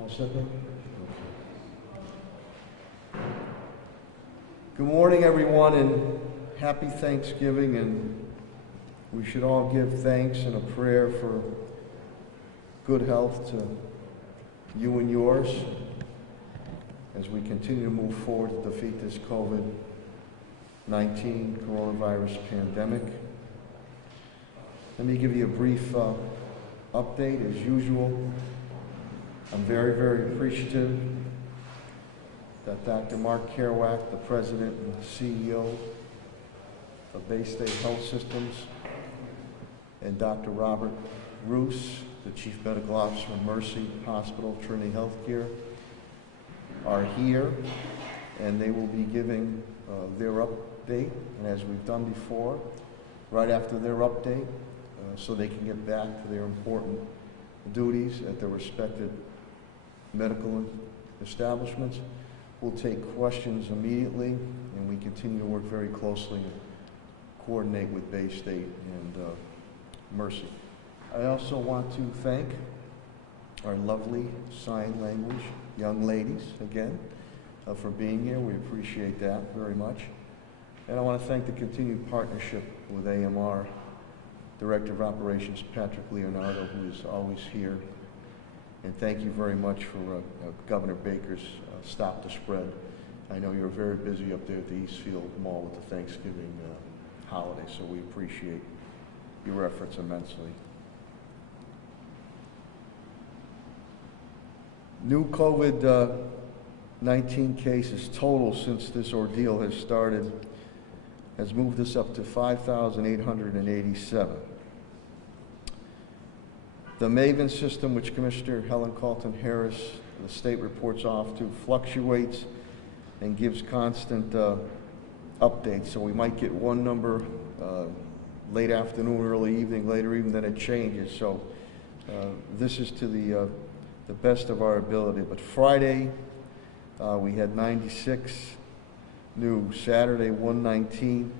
All set then? Good morning, everyone, and happy Thanksgiving, and we should all give thanks and a prayer for good health to you and yours as we continue to move forward to defeat this COVID-19 coronavirus pandemic. Let me give you a brief update. As usual, I'm very, very appreciative that Dr. Mark Kerouac, the President and CEO of Bay State Health Systems, and Dr. Robert Roos, the Chief Medical Officer of Mercy Hospital, Trinity Healthcare, are here, and they will be giving their update, and as we've done before, right after their update, so they can get back to their important duties at their respective medical establishments. We'll take questions immediately, and we continue to work very closely and coordinate with Bay State and Mercy. I also want to thank our lovely sign language young ladies again for being here. We appreciate that very much. And I want to thank the continued partnership with AMR, Director of Operations Patrick Leonardo, who is always here. And thank you very much for Governor Baker's Stop the Spread. I know you're very busy up there at the Eastfield Mall with the Thanksgiving holiday, so we appreciate your efforts immensely. New COVID-19 cases total since this ordeal has started has moved us up to 5,887. The MAVEN system, which Commissioner Helen Carlton Harris, the state reports off to, fluctuates and gives constant updates. So we might get one number late afternoon, early evening, later evening, then it changes. So this is to the best of our ability. But Friday, we had 96 new. Saturday, 119.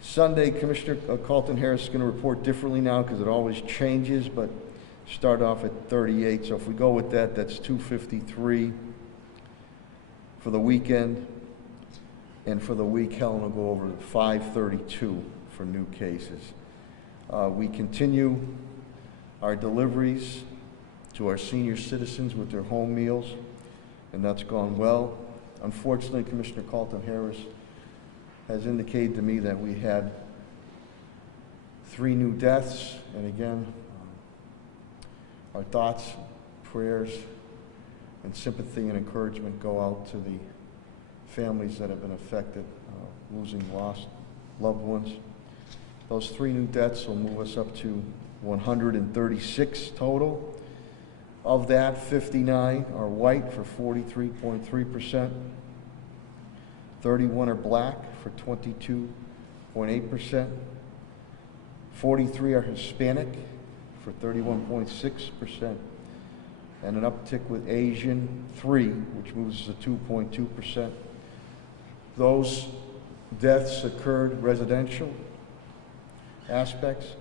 Sunday, Commissioner Carlton Harris is going to report differently now because it always changes, but start off at 38. So if we go with that, that's 253 for the weekend. And for the week, Helen will go over 532 for new cases. We continue our deliveries to our senior citizens with their home meals, and that's gone well. Unfortunately, Commissioner Carlton Harris has indicated to me that we had 3 new deaths, and again, our thoughts, prayers, and sympathy and encouragement go out to the families that have been affected, losing lost loved ones. Those 3 new deaths will move us up to 136 total. Of that, 59 are white for 43.3%. 31 are black for 22.8%. 43 are Hispanic for 31.6%. And an uptick with Asian, 3, which moves us to 2.2%. Those deaths occurred residential aspects.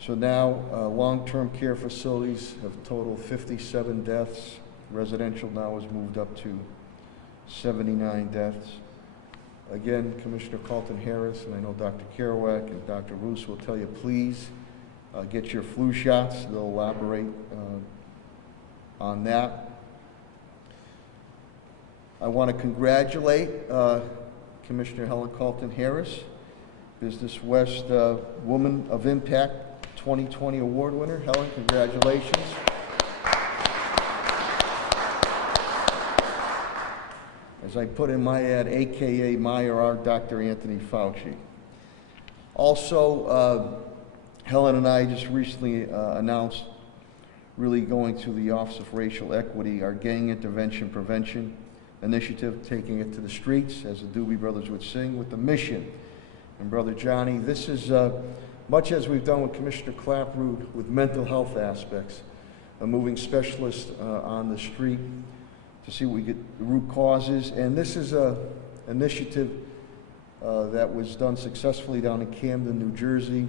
So now long-term care facilities have totaled 57 deaths. Residential now has moved up to 79 deaths. Again, Commissioner Carlton Harris, and I know Dr. Kerouac and Dr. Roos will tell you, please get your flu shots. They'll elaborate on that. I want to congratulate Commissioner Helen Carlton Harris, Business West Woman of Impact 2020 award winner. Helen, congratulations. As I put in my ad, AKA Meyer, our Dr. Anthony Fauci. Also, Helen and I just recently announced really going to the Office of Racial Equity, our gang intervention prevention initiative, taking it to the streets, as the Doobie Brothers would sing, with the mission. And Brother Johnny, this is much as we've done with Commissioner Clapprood with mental health aspects, moving specialists on the street to see what we get the root causes. And this is an initiative that was done successfully down in Camden, New Jersey,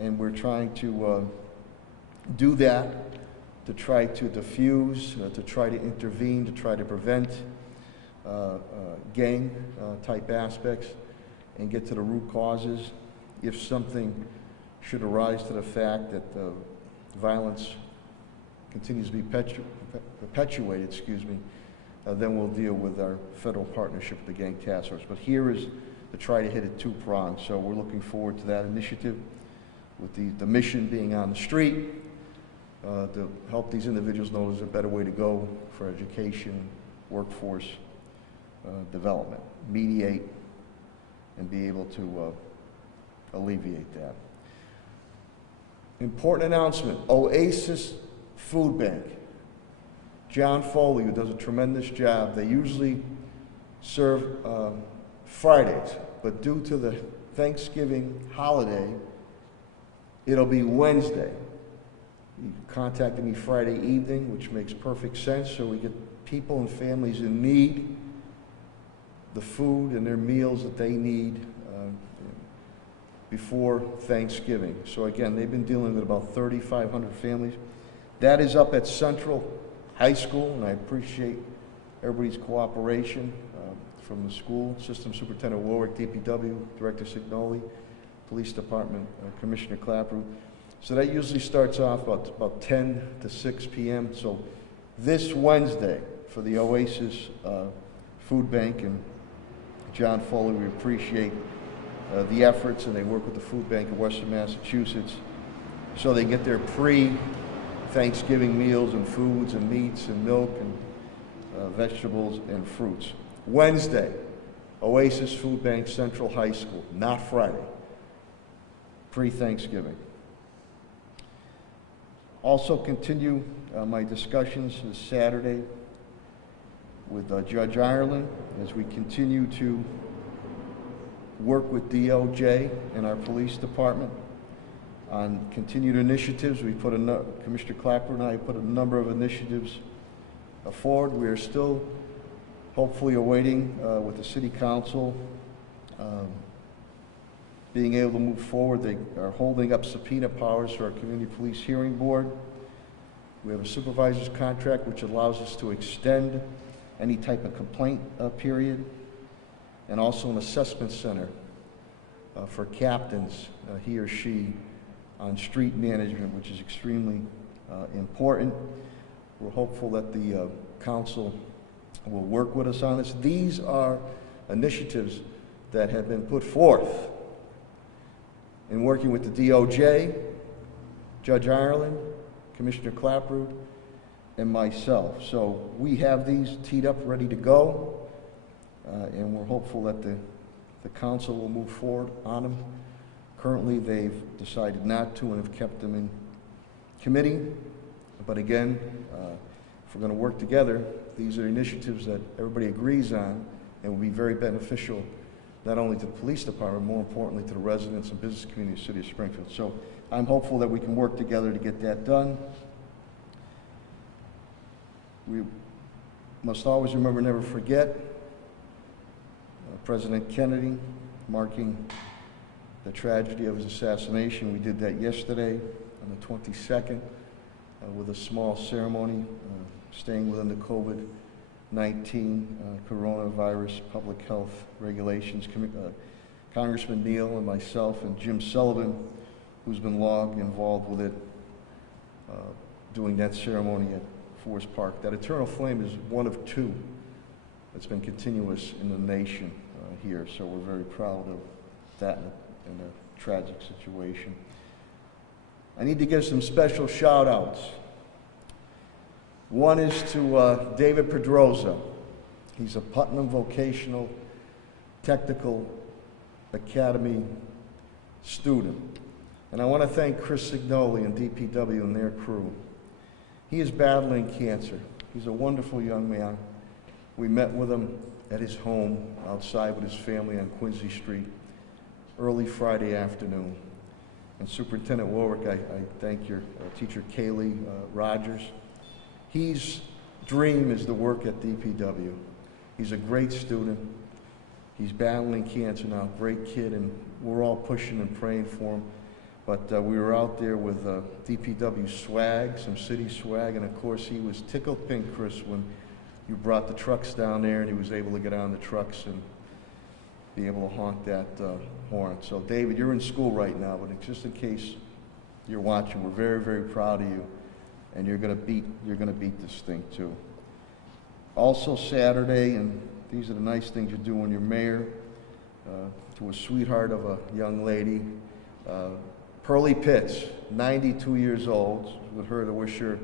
and we're trying to do that to try to diffuse, to try to intervene, to try to prevent gang type aspects and get to the root causes. If something should arise to the fact that violence continues to be perpetuated, then we'll deal with our federal partnership with the Gang Task Force. But here is to try to hit it two-pronged. So we're looking forward to that initiative, with the mission being on the street, to help these individuals know there's a better way to go for education, workforce development, mediate, and be able to alleviate that. Important announcement, Oasis Food Bank. John Foley, who does a tremendous job, they usually serve Fridays, but due to the Thanksgiving holiday, it'll be Wednesday. He contacted me Friday evening, which makes perfect sense, so we get people and families in need the food and their meals that they need before Thanksgiving. So again, they've been dealing with about 3,500 families. That is up at Central High School, and I appreciate everybody's cooperation from the school, System Superintendent Warwick, DPW, Director Signoli, Police Department, Commissioner Clapper. So that usually starts off about 10 to 6 p.m. So this Wednesday for the Oasis Food Bank and John Foley, we appreciate the efforts, and they work with the Food Bank of Western Massachusetts so they get their pre-Thanksgiving meals and foods and meats and milk and vegetables and fruits. Wednesday, Oasis Food Bank, Central High School, not Friday, pre-Thanksgiving. Also continue my discussions this Saturday with Judge Ireland as we continue to work with DOJ and our police department on continued initiatives. We put Commissioner Clapper and I put a number of initiatives forward. We are still hopefully awaiting with the City Council being able to move forward. They are holding up subpoena powers for our Community Police Hearing Board. We have a supervisor's contract which allows us to extend any type of complaint period, and also an assessment center for captains, he or she, on street management, which is extremely important. We're hopeful that the council will work with us on this. These are initiatives that have been put forth in working with the DOJ, Judge Ireland, Commissioner Clapper, and myself. So we have these teed up, ready to go. And we're hopeful that the council will move forward on them. Currently, they've decided not to and have kept them in committee. But again, if we're going to work together, these are initiatives that everybody agrees on and will be very beneficial, not only to the police department, more importantly to the residents and business community of the city of Springfield. So I'm hopeful that we can work together to get that done. We must always remember, never forget, President Kennedy, marking the tragedy of his assassination. We did that yesterday on the 22nd with a small ceremony, staying within the COVID-19 coronavirus public health regulations. Congressman Neal and myself and Jim Sullivan, who's been long involved with it, doing that ceremony at Forest Park. That eternal flame is one of two that's been continuous in the nation here, so we're very proud of that in a tragic situation. I need to give some special shout-outs. One is to David Pedroza. He's a Putnam Vocational Technical Academy student. And I want to thank Chris Signoli and DPW and their crew. He is battling cancer. He's a wonderful young man. We met with him at his home outside with his family on Quincy Street early Friday afternoon. And Superintendent Warwick, I thank your teacher Kaylee Rogers. His dream is to work at DPW. He's a great student. He's battling cancer now, great kid, and we're all pushing and praying for him. But we were out there with DPW swag, some city swag, and of course he was tickled pink, Chris, when you brought the trucks down there and he was able to get on the trucks and be able to honk that horn. So David, you're in school right now, but just in case you're watching, we're very, very proud of you, and you're gonna beat this thing too. Also Saturday, and these are the nice things you do when you're mayor, to a sweetheart of a young lady, Pearlie Pitts, 92 years old. With her to wish her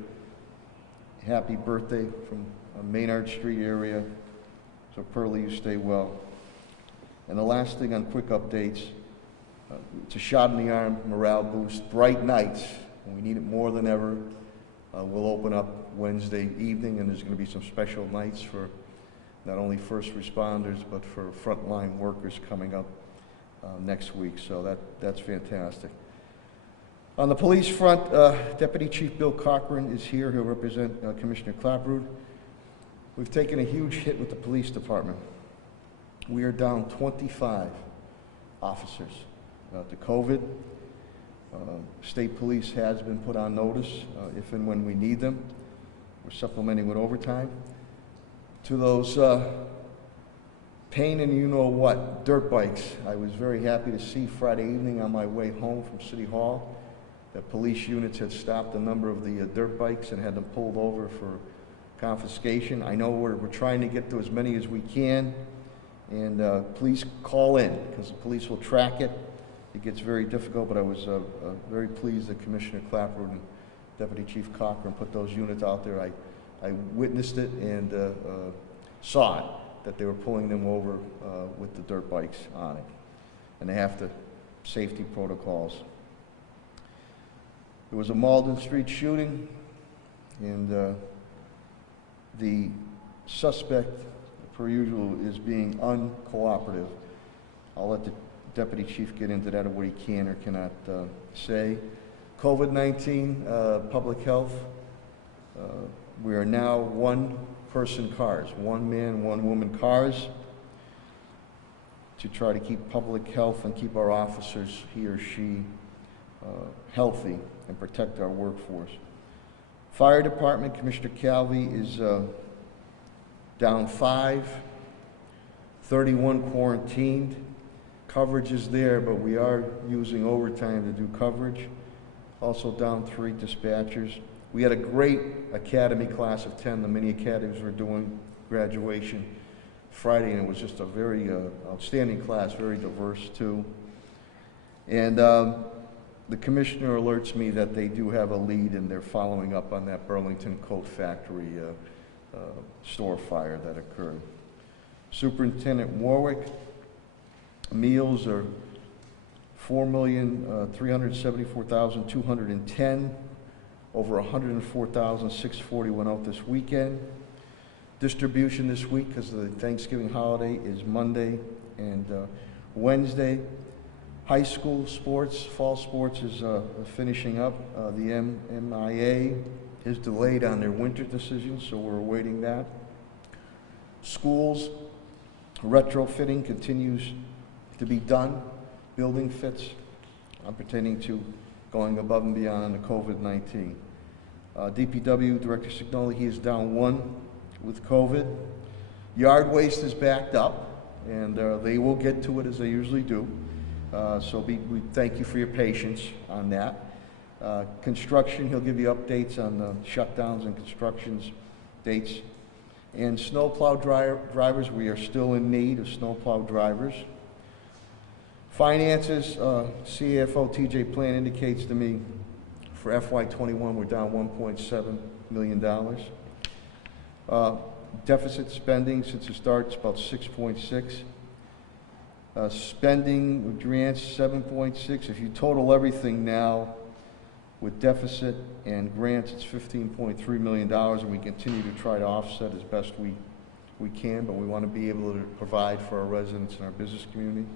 happy birthday from Maynard Street area. So Pearlie, you stay well. And the last thing on quick updates, it's a shot in the arm, morale boost, bright nights. We need it more than ever. We'll open up Wednesday evening, and there's going to be some special nights for not only first responders, but for frontline workers coming up next week. So that's fantastic. On the police front, Deputy Chief Bill Cochran is here. He'll represent Commissioner Clapperud. We've taken a huge hit with the police department. We are down 25 officers to COVID. State police has been put on notice if and when we need them. We're supplementing with overtime. To those pain and you know what, dirt bikes, I was very happy to see Friday evening on my way home from City Hall that police units had stopped a number of the dirt bikes and had them pulled over for confiscation. I know we're trying to get to as many as we can, and please call in because the police will track it. It gets very difficult, but I was very pleased that Commissioner Clapperud and Deputy Chief Cochran put those units out there. I witnessed it and saw it, that they were pulling them over with the dirt bikes on it. And they have to safety protocols. There was a Malden Street shooting, and the suspect, per usual, is being uncooperative. I'll let the Deputy Chief get into that, or what he can or cannot say. COVID-19, public health. We are now one-person cars, one man, one woman cars, to try to keep public health and keep our officers, he or she, healthy and protect our workforce. Fire Department, Commissioner Calvi is down 5, 31 quarantined. Coverage is there, but we are using overtime to do coverage. Also down 3 dispatchers. We had a great academy class of 10. The mini academies were doing graduation Friday, and it was just a very outstanding class, very diverse too. And the commissioner alerts me that they do have a lead, and they're following up on that Burlington Coat Factory store fire that occurred. Superintendent Warwick, meals are $4,374,210. Over 104,640 went out this weekend. Distribution this week, because of the Thanksgiving holiday, is Monday and Wednesday. High school sports, fall sports is finishing up. The MIA is delayed on their winter decision, so we're awaiting that. Schools, retrofitting continues to be done. Building fits, pertaining to going above and beyond the COVID-19. DPW Director Signoli, he is down 1 with COVID. Yard waste is backed up, and they will get to it as they usually do. So we thank you for your patience on that. Construction, he'll give you updates on the shutdowns and constructions dates. And snowplow drivers, we are still in need of snowplow drivers. Finances, CFO TJ Plan indicates to me for FY21 we're down $1.7 million. Deficit spending since it starts about 6.6. Spending with grants 7.6. If you total everything now with deficit and grants, it's $15.3 million, and we continue to try to offset as best we can, but we want to be able to provide for our residents and our business community.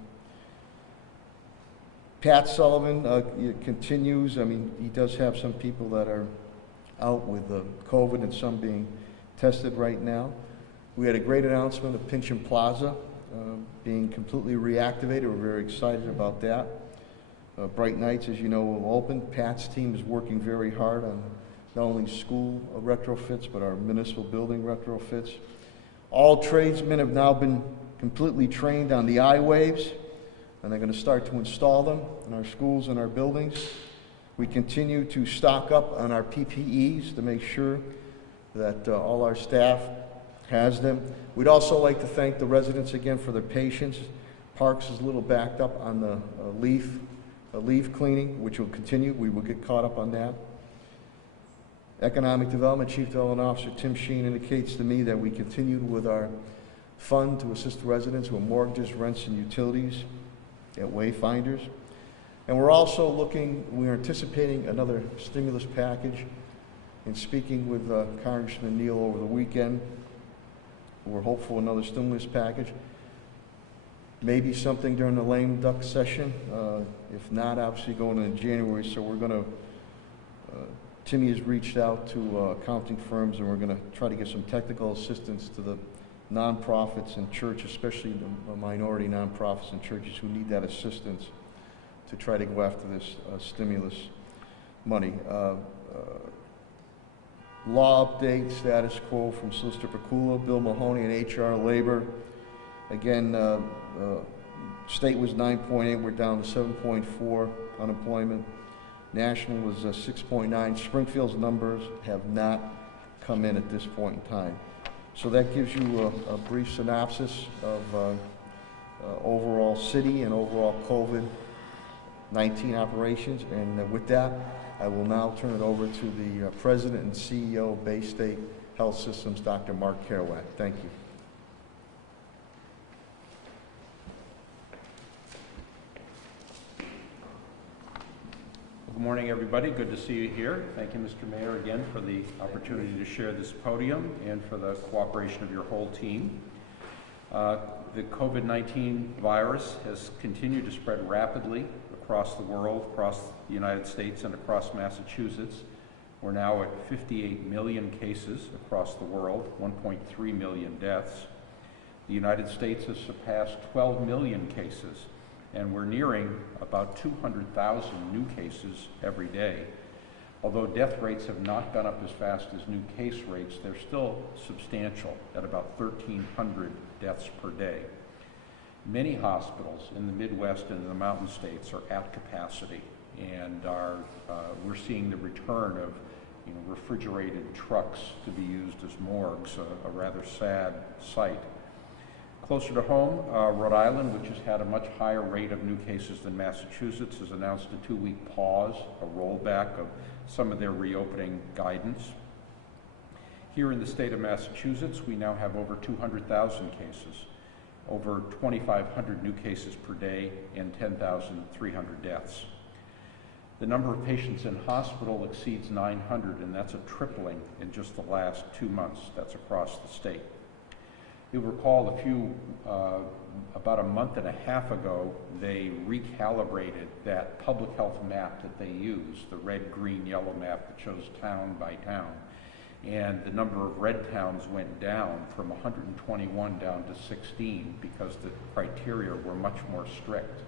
Pat Sullivan continues. I mean, he does have some people that are out with COVID and some being tested right now. We had a great announcement of Pinch & Plaza being completely reactivated. We're very excited about that. Bright Nights, as you know, will open. Pat's team is working very hard on not only school retrofits, but our municipal building retrofits. All tradesmen have now been completely trained on the I-Waves, and they're going to start to install them in our schools and our buildings. We continue to stock up on our PPEs to make sure that all our staff has them. We'd also like to thank the residents again for their patience. Parks is a little backed up on the leaf cleaning, which will continue. We will get caught up on that. Economic Development Chief Development Officer Tim Sheen indicates to me that we continue with our fund to assist residents with mortgages, rents, and utilities at Wayfinders. And we're anticipating another stimulus package. In speaking with Congressman Neal over the weekend, we're hopeful another stimulus package. Maybe something during the lame duck session. If not, obviously going into January. So we're going to, Timmy has reached out to accounting firms, and we're going to try to get some technical assistance to the nonprofits and churches, especially the minority nonprofits and churches who need that assistance to try to go after this stimulus money. Law update, status quo from Solicitor Pakula, Bill Mahoney, and HR Labor. Again, state was 9.8, we're down to 7.4 unemployment. National was 6.9. Springfield's numbers have not come in at this point in time. So that gives you a brief synopsis of overall city and overall COVID-19 operations. And with that, I will now turn it over to the President and CEO of Bay State Health Systems, Dr. Mark Kerouac. Thank you. Good morning, everybody. Good to see you here. Thank you, Mr. Mayor, again for the opportunity to share this podium and for the cooperation of your whole team. The COVID-19 virus has continued to spread rapidly across the world, across the United States, and across Massachusetts. We're now at 58 million cases across the world, 1.3 million deaths. The United States has surpassed 12 million cases, and we're nearing about 200,000 new cases every day. Although death rates have not gone up as fast as new case rates, they're still substantial at about 1,300 deaths per day. Many hospitals in the Midwest and the Mountain States are at capacity, and we're seeing the return of refrigerated trucks to be used as morgues, a rather sad sight. Closer to home, Rhode Island, which has had a much higher rate of new cases than Massachusetts, has announced a 2-week pause, a rollback of some of their reopening guidance. Here in the state of Massachusetts, we now have over 200,000 cases, over 2,500 new cases per day, and 10,300 deaths. The number of patients in hospital exceeds 900, and that's a tripling in just the last 2 months. That's across the state. You'll recall about a month and a half ago, they recalibrated that public health map that they use, the red, green, yellow map that shows town by town. And the number of red towns went down from 121 down to 16 because the criteria were much more strict.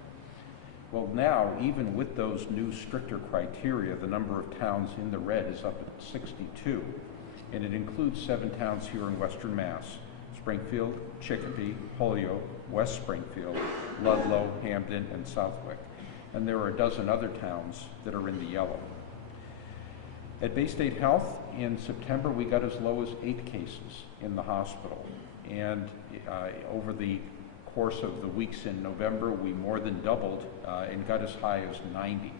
Well, now, even with those new stricter criteria, the number of towns in the red is up at 62, and it includes 7 towns here in Western Mass: Springfield, Chicopee, Holyoke, West Springfield, Ludlow, Hampden, and Southwick. And there are a dozen other towns that are in the yellow. At Bay State Health, in September, we got as low as 8 cases in the hospital. And over the course of the weeks in November, we more than doubled and got as high as 90.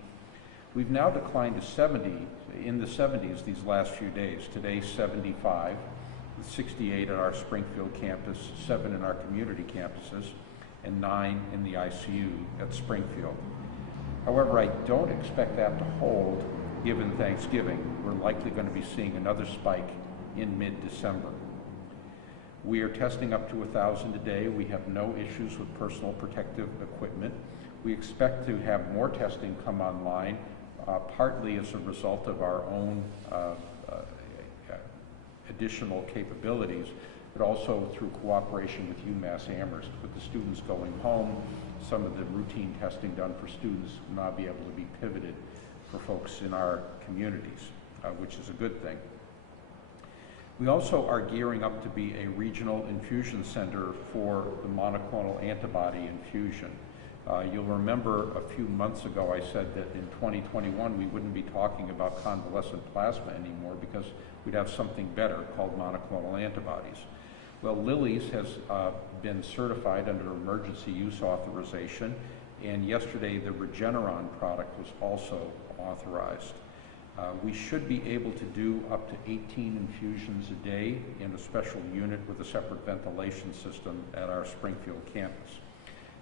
We've now declined to 70, in the 70s these last few days. Today, 75, 68 at our Springfield campus, 7 in our community campuses, and 9 in the ICU at Springfield. However, I don't expect that to hold given Thanksgiving. We're likely going to be seeing another spike in mid-December. We are testing up to 1,000 a day. We have no issues with personal protective equipment. We expect to have more testing come online, partly as a result of our own additional capabilities, but also through cooperation with UMass Amherst, with the students going home some of the routine testing done for students will now be able to be pivoted for folks in our communities, which is a good thing. We also are gearing up to be a regional infusion center for the monoclonal antibody infusion. You'll remember a few months ago I said that in 2021 we wouldn't be talking about convalescent plasma anymore because we'd have something better called monoclonal antibodies. Well, Lilly's has been certified under emergency use authorization, and yesterday the Regeneron product was also authorized. We should be able to do up to 18 infusions a day in a special unit with a separate ventilation system at our Springfield campus.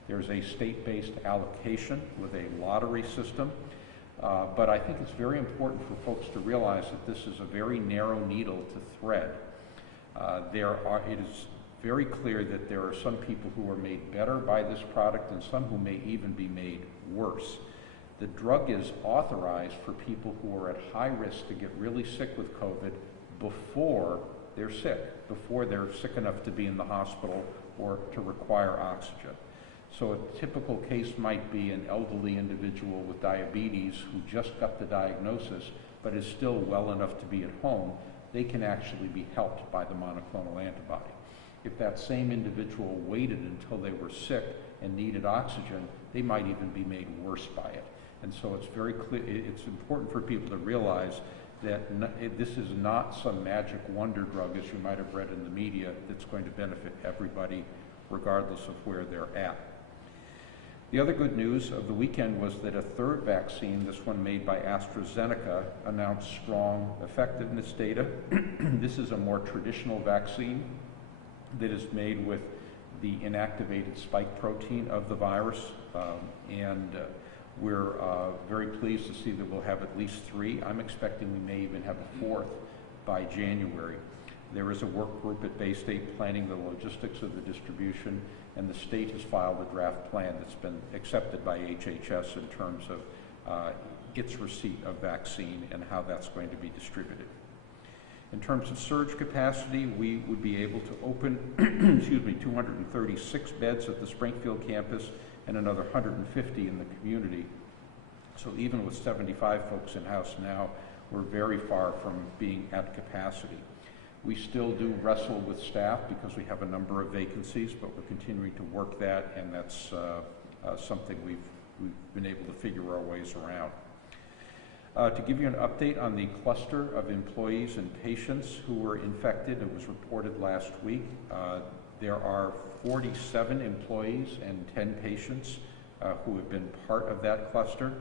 There's a state-based allocation with a lottery system, but I think it's very important for folks to realize that this is a very narrow needle to thread. It is very clear that there are some people who are made better by this product and some who may even be made worse. The drug is authorized for people who are at high risk to get really sick with COVID before they're sick, before they're sick enough to be in the hospital or to require oxygen. So a typical case might be an elderly individual with diabetes who just got the diagnosis but is still well enough to be at home. They can actually be helped by the monoclonal antibody. If that same individual waited until they were sick and needed oxygen, they might even be made worse by it. And so it's very clear, it's important for people to realize that this is not some magic wonder drug, as you might have read in the media, that's going to benefit everybody regardless of where they're at. The other good news of the weekend was that a third vaccine, this one made by AstraZeneca, announced strong effectiveness data. This is a more traditional vaccine that is made with the inactivated spike protein of the virus, we're very pleased to see that we'll have at least 3. I'm expecting we may even have a 4th by January. There is a work group at Bay State planning the logistics of the distribution, and the state has filed a draft plan that's been accepted by HHS in terms of its receipt of vaccine and how that's going to be distributed. In terms of surge capacity, we would be able to open 236 beds at the Springfield campus and another 150 in the community. So even with 75 folks in-house now, we're very far from being at capacity. We still do wrestle with staff because we have a number of vacancies, but we're continuing to work that, and that's something we've been able to figure our ways around. To give you an update on the cluster of employees and patients who were infected, it was reported last week. There are 47 employees and 10 patients who have been part of that cluster.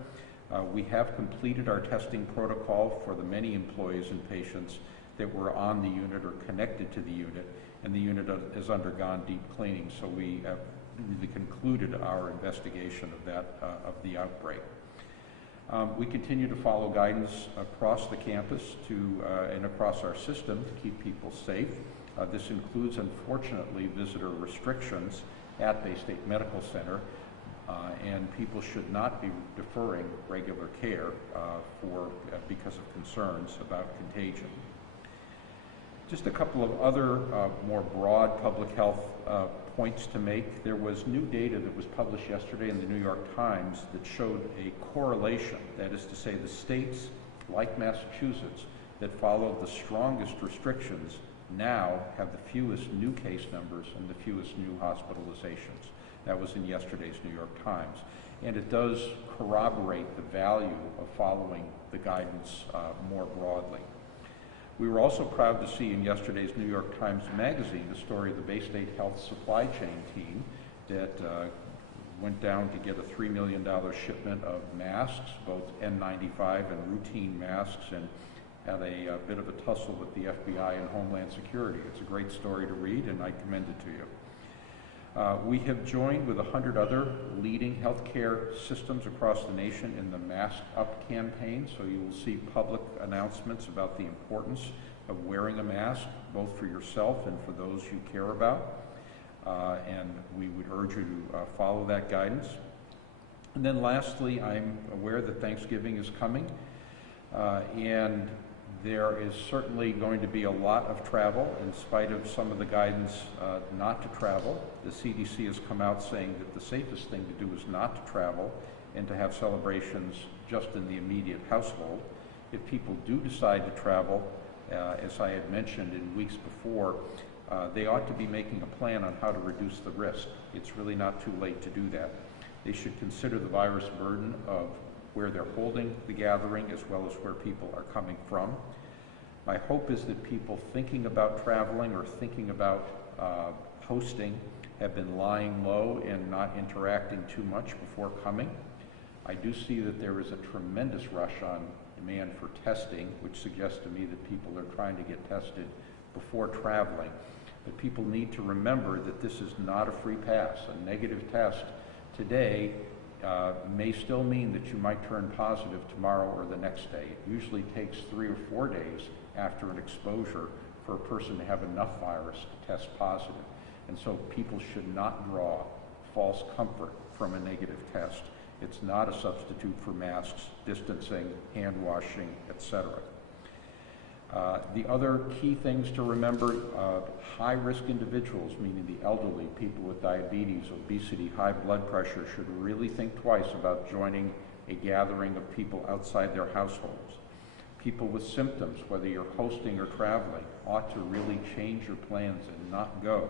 We have completed our testing protocol for the many employees and patients that were on the unit or connected to the unit, and the unit has undergone deep cleaning, so we have really concluded our investigation of that, of the outbreak. We continue to follow guidance across the campus and across our system to keep people safe. This includes, unfortunately, visitor restrictions at Bay State Medical Center, and people should not be deferring regular care because of concerns about contagion. Just a couple of other more broad public health points to make. There was new data that was published yesterday in the New York Times that showed a correlation, that is to say the states, like Massachusetts, that followed the strongest restrictions now have the fewest new case numbers and the fewest new hospitalizations. That was in yesterday's New York Times. And it does corroborate the value of following the guidance more broadly. We were also proud to see in yesterday's New York Times Magazine the story of the Bay State Health supply chain team that went down to get a $3 million shipment of masks, both N95 and routine masks, and had a bit of a tussle with the FBI and Homeland Security. It's a great story to read, and I commend it to you. We have joined with 100 other leading healthcare systems across the nation in the Mask Up campaign, so you will see public announcements about the importance of wearing a mask, both for yourself and for those you care about, and we would urge you to follow that guidance. And then lastly, I'm aware that Thanksgiving is coming, and There is certainly going to be a lot of travel in spite of some of the guidance not to travel. The CDC has come out saying that the safest thing to do is not to travel and to have celebrations just in the immediate household. If people do decide to travel, as I had mentioned in weeks before, they ought to be making a plan on how to reduce the risk. It's really not too late to do that. They should consider the virus burden of where they're holding the gathering as well as where people are coming from. My hope is that people thinking about traveling or thinking about hosting have been lying low and not interacting too much before coming. I do see that there is a tremendous rush on demand for testing, which suggests to me that people are trying to get tested before traveling. But people need to remember that this is not a free pass. A negative test today may still mean that you might turn positive tomorrow or the next day. It usually takes 3 or 4 days after an exposure for a person to have enough virus to test positive. And so people should not draw false comfort from a negative test. It's not a substitute for masks, distancing, hand washing, etc. The other key things to remember, high-risk individuals, meaning the elderly, people with diabetes, obesity, high blood pressure, should really think twice about joining a gathering of people outside their households. People with symptoms, whether you're hosting or traveling, ought to really change your plans and not go.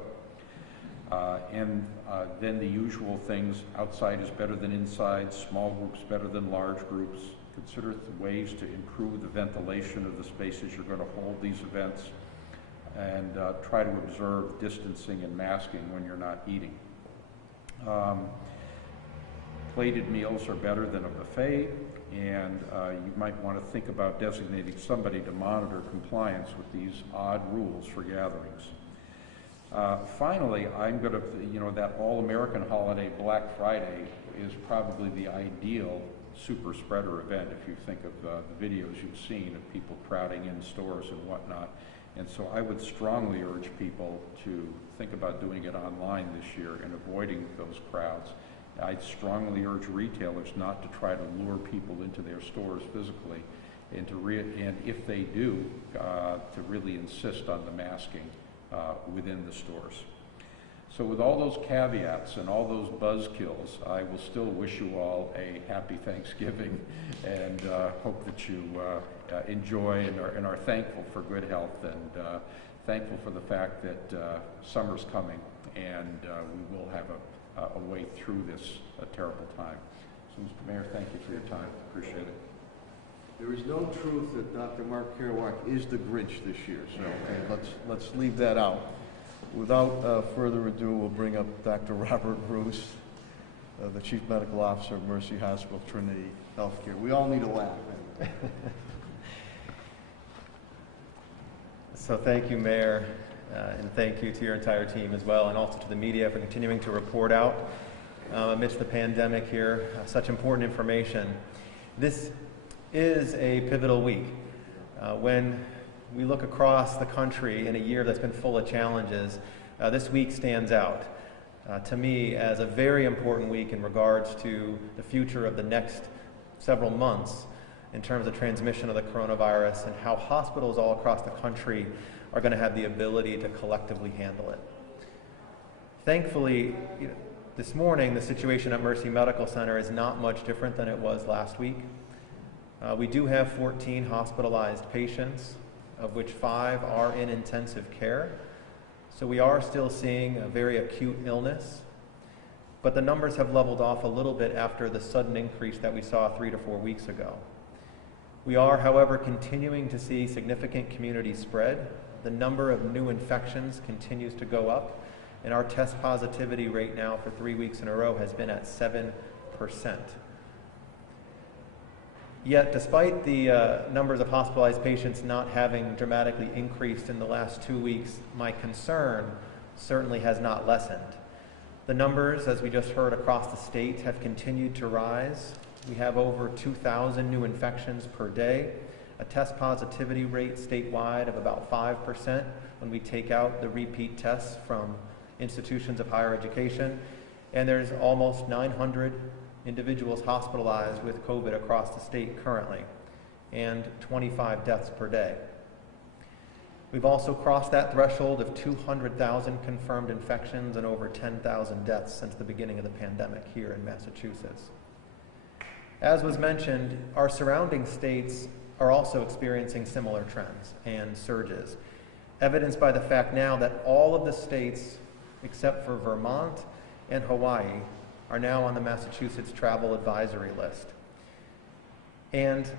Then the usual things, outside is better than inside, small groups better than large groups. Consider ways to improve the ventilation of the spaces you're going to hold these events, and try to observe distancing and masking when you're not eating. Plated meals are better than a buffet, and you might want to think about designating somebody to monitor compliance with these odd rules for gatherings. Finally, I'm going to, that all-American holiday, Black Friday, is probably the ideal super spreader event if you think of the videos you've seen of people crowding in stores and whatnot. And so I would strongly urge people to think about doing it online this year and avoiding those crowds. I'd strongly urge retailers not to try to lure people into their stores physically, and if they do, to really insist on the masking within the stores. So with all those caveats and all those buzzkills, I will still wish you all a happy Thanksgiving, and hope that you enjoy and are thankful for good health, and thankful for the fact that summer's coming, and we will have a way through this terrible time. So, Mr. Mayor, thank you for your time. Appreciate it. There is no truth that Dr. Mark Kerouac is the Grinch this year, so okay, let's leave that out. Without further ado, we'll bring up Dr. Robert Bruce, the Chief Medical Officer of Mercy Hospital Trinity Healthcare. We all need a laugh. So thank you, Mayor, and thank you to your entire team as well, and also to the media for continuing to report out amidst the pandemic here, such important information. This is a pivotal week. When we look across the country in a year that's been full of challenges, this week stands out to me as a very important week in regards to the future of the next several months in terms of transmission of the coronavirus and how hospitals all across the country are going to have the ability to collectively handle it. Thankfully, this morning the situation at Mercy Medical Center is not much different than it was last week. We do have 14 hospitalized patients, of which 5 are in intensive care. So we are still seeing a very acute illness, but the numbers have leveled off a little bit after the sudden increase that we saw 3 to 4 weeks ago. We are, however, continuing to see significant community spread. The number of new infections continues to go up, and our test positivity rate now for 3 weeks in a row has been at 7%. Yet, despite the numbers of hospitalized patients not having dramatically increased in the last 2 weeks, my concern certainly has not lessened. The numbers, as we just heard across the state, have continued to rise. We have over 2,000 new infections per day, a test positivity rate statewide of about 5% when we take out the repeat tests from institutions of higher education, and there's almost 900 individuals hospitalized with COVID across the state currently. and 25 deaths per day. We've also crossed that threshold of 200,000 confirmed infections and over 10,000 deaths since the beginning of the pandemic here in Massachusetts. As was mentioned, our surrounding states are also experiencing similar trends and surges, evidenced by the fact now that all of the states, except for Vermont and Hawaii, are now on the Massachusetts travel advisory list. And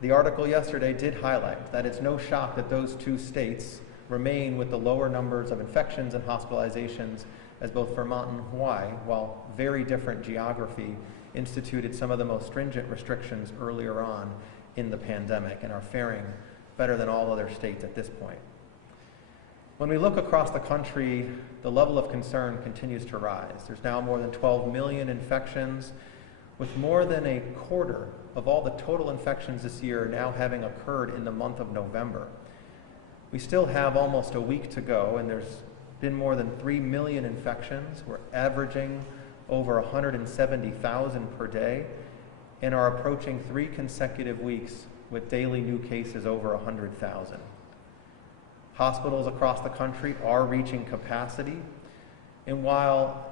the article yesterday did highlight that it's no shock that those two states remain with the lower numbers of infections and hospitalizations as both Vermont and Hawaii, while very different geography, instituted some of the most stringent restrictions earlier on in the pandemic and are faring better than all other states at this point. When we look across the country, the level of concern continues to rise. There's now more than 12 million infections, with more than a quarter of all the total infections this year now having occurred in the month of November. We still have almost a week to go, and there's been more than 3 million infections. We're averaging over 170,000 per day, and are approaching 3 consecutive weeks with daily new cases over 100,000. Hospitals across the country are reaching capacity, and while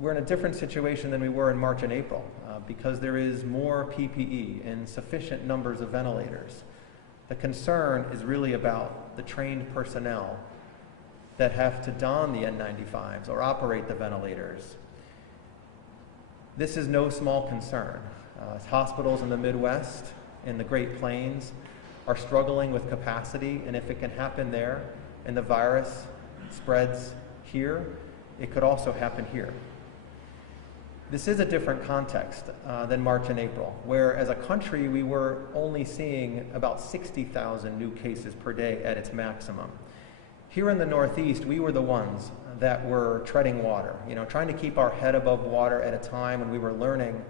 we're in a different situation than we were in March and April, because there is more PPE and sufficient numbers of ventilators. The concern is really about the trained personnel that have to don the N95s or operate the ventilators. This is no small concern. Hospitals in the Midwest and the Great Plains are struggling with capacity, and if it can happen there and the virus spreads here, it could also happen here. This is a different context than March and April, where as a country we were only seeing about 60,000 new cases per day at its maximum. Here in the Northeast, we were the ones that were treading water, trying to keep our head above water at a time when we were learning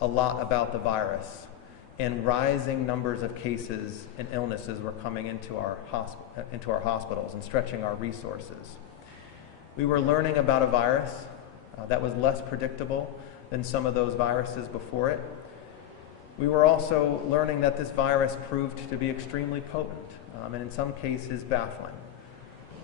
a lot about the virus, and rising numbers of cases and illnesses were coming into our hospitals and stretching our resources. We were learning about a virus that was less predictable than some of those viruses before it. We were also learning that this virus proved to be extremely potent, and in some cases baffling.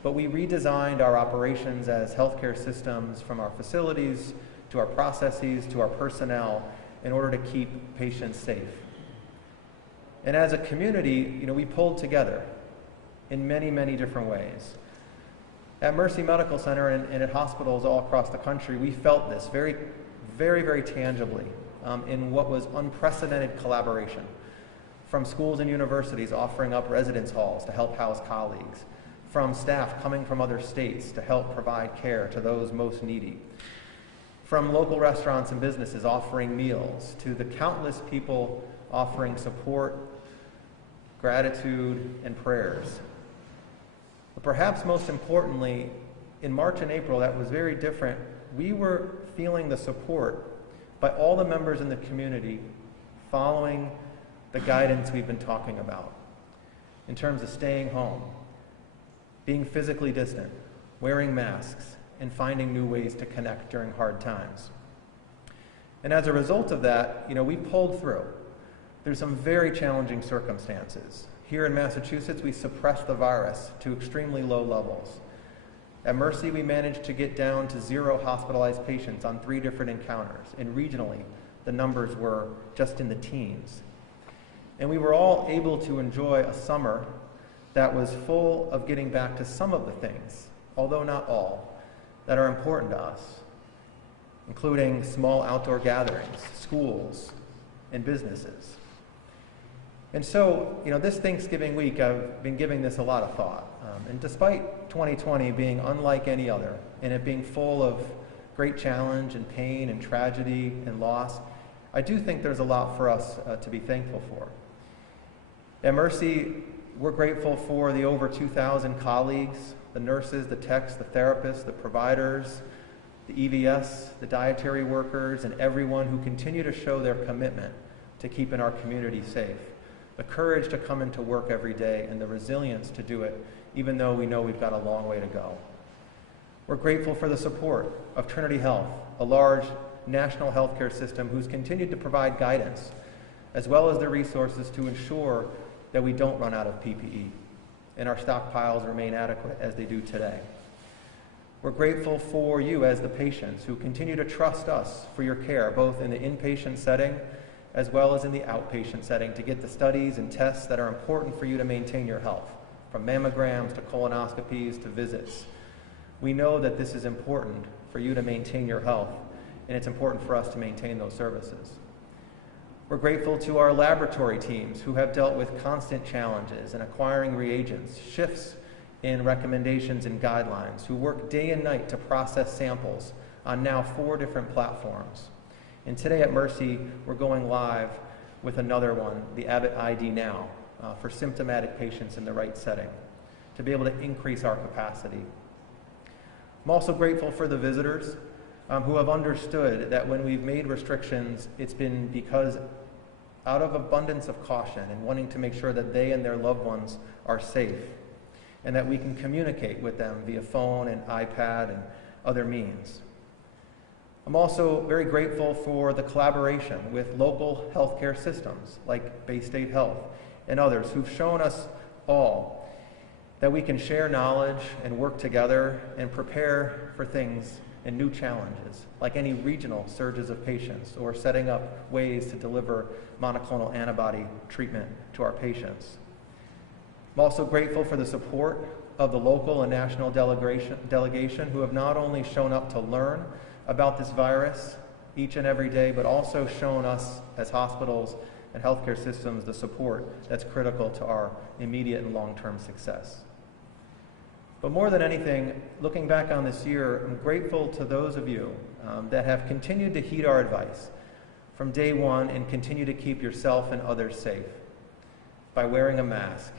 But we redesigned our operations as healthcare systems, from our facilities to our processes to our personnel, in order to keep patients safe. And as a community, we pulled together in many, many different ways. At Mercy Medical Center and at hospitals all across the country, we felt this very, very, very tangibly in what was unprecedented collaboration, from schools and universities offering up residence halls to help house colleagues, from staff coming from other states to help provide care to those most needy, from local restaurants and businesses offering meals, to the countless people offering support, gratitude, and prayers. But perhaps most importantly, in March and April, that was very different. We were feeling the support by all the members in the community following the guidance we've been talking about in terms of staying home, being physically distant, wearing masks, and finding new ways to connect during hard times. And as a result of that, we pulled through. There's some very challenging circumstances. Here in Massachusetts, we suppressed the virus to extremely low levels. At Mercy, we managed to get down to 0 hospitalized patients on 3 different encounters, and regionally, the numbers were just in the teens. And we were all able to enjoy a summer that was full of getting back to some of the things, although not all, that are important to us, including small outdoor gatherings, schools, and businesses. And so, this Thanksgiving week, I've been giving this a lot of thought. And despite 2020 being unlike any other, and it being full of great challenge and pain and tragedy and loss, I do think there's a lot for us to be thankful for. At Mercy, we're grateful for the over 2,000 colleagues, the nurses, the techs, the therapists, the providers, the EVS, the dietary workers, and everyone who continue to show their commitment to keeping our community safe. The courage to come into work every day and the resilience to do it, even though we know we've got a long way to go. We're grateful for the support of Trinity Health, a large national healthcare system who's continued to provide guidance as well as the resources to ensure that we don't run out of PPE and our stockpiles remain adequate as they do today. We're grateful for you as the patients who continue to trust us for your care, both in the inpatient setting as well as in the outpatient setting, to get the studies and tests that are important for you to maintain your health, from mammograms to colonoscopies to visits. We know that this is important for you to maintain your health, and it's important for us to maintain those services. We're grateful to our laboratory teams who have dealt with constant challenges in acquiring reagents, shifts in recommendations and guidelines, who work day and night to process samples on now 4 different platforms. And today at Mercy, we're going live with another one, the Abbott ID Now, for symptomatic patients in the right setting, to be able to increase our capacity. I'm also grateful for the visitors who have understood that when we've made restrictions, it's been because out of abundance of caution and wanting to make sure that they and their loved ones are safe, and that we can communicate with them via phone and iPad and other means. I'm also very grateful for the collaboration with local healthcare systems like Bay State Health and others who've shown us all that we can share knowledge and work together and prepare for things and new challenges, like any regional surges of patients or setting up ways to deliver monoclonal antibody treatment to our patients. I'm also grateful for the support of the local and national delegation who have not only shown up to learn about this virus each and every day, but also shown us as hospitals and healthcare systems the support that's critical to our immediate and long-term success. But more than anything, looking back on this year, I'm grateful to those of you that have continued to heed our advice from day one and continue to keep yourself and others safe by wearing a mask,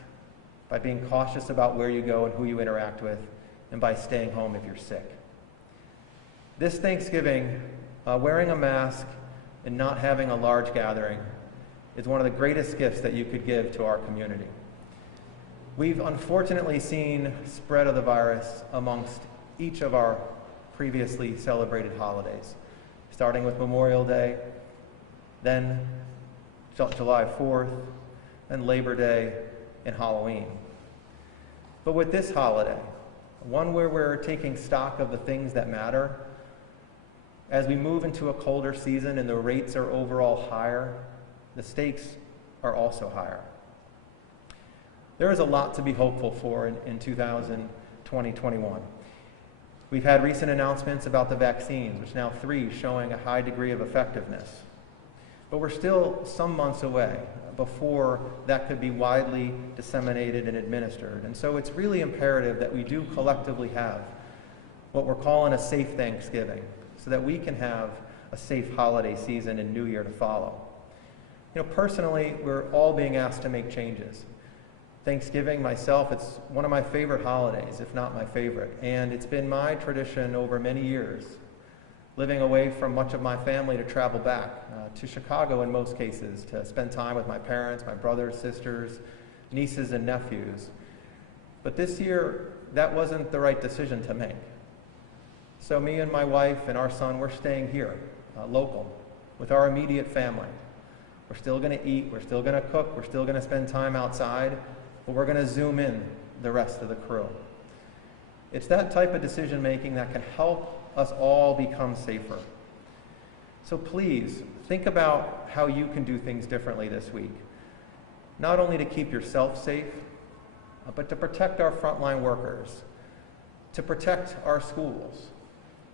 by being cautious about where you go and who you interact with, and by staying home if you're sick. This Thanksgiving, wearing a mask and not having a large gathering is one of the greatest gifts that you could give to our community. We've unfortunately seen spread of the virus amongst each of our previously celebrated holidays, starting with Memorial Day, then July 4th, and Labor Day and Halloween. But with this holiday, one where we're taking stock of the things that matter, as we move into a colder season and the rates are overall higher, the stakes are also higher. There is a lot to be hopeful for in 2021. We've had recent announcements about the vaccines, which now 3 showing a high degree of effectiveness. But we're still some months away before that could be widely disseminated and administered. And so it's really imperative that we do collectively have what we're calling a safe Thanksgiving, so that we can have a safe holiday season and New Year to follow. You know, personally, we're all being asked to make changes. Thanksgiving, myself, it's one of my favorite holidays, if not my favorite. And it's been my tradition over many years, living away from much of my family, to travel back to Chicago in most cases, to spend time with my parents, my brothers, sisters, nieces, and nephews. But this year, that wasn't the right decision to make. So me and my wife and our son, we're staying here, local, with our immediate family. We're still going to eat, we're still going to cook, we're still going to spend time outside, but we're going to zoom in the rest of the crew. It's that type of decision making that can help us all become safer. So please, think about how you can do things differently this week. Not only to keep yourself safe, but to protect our frontline workers, to protect our schools,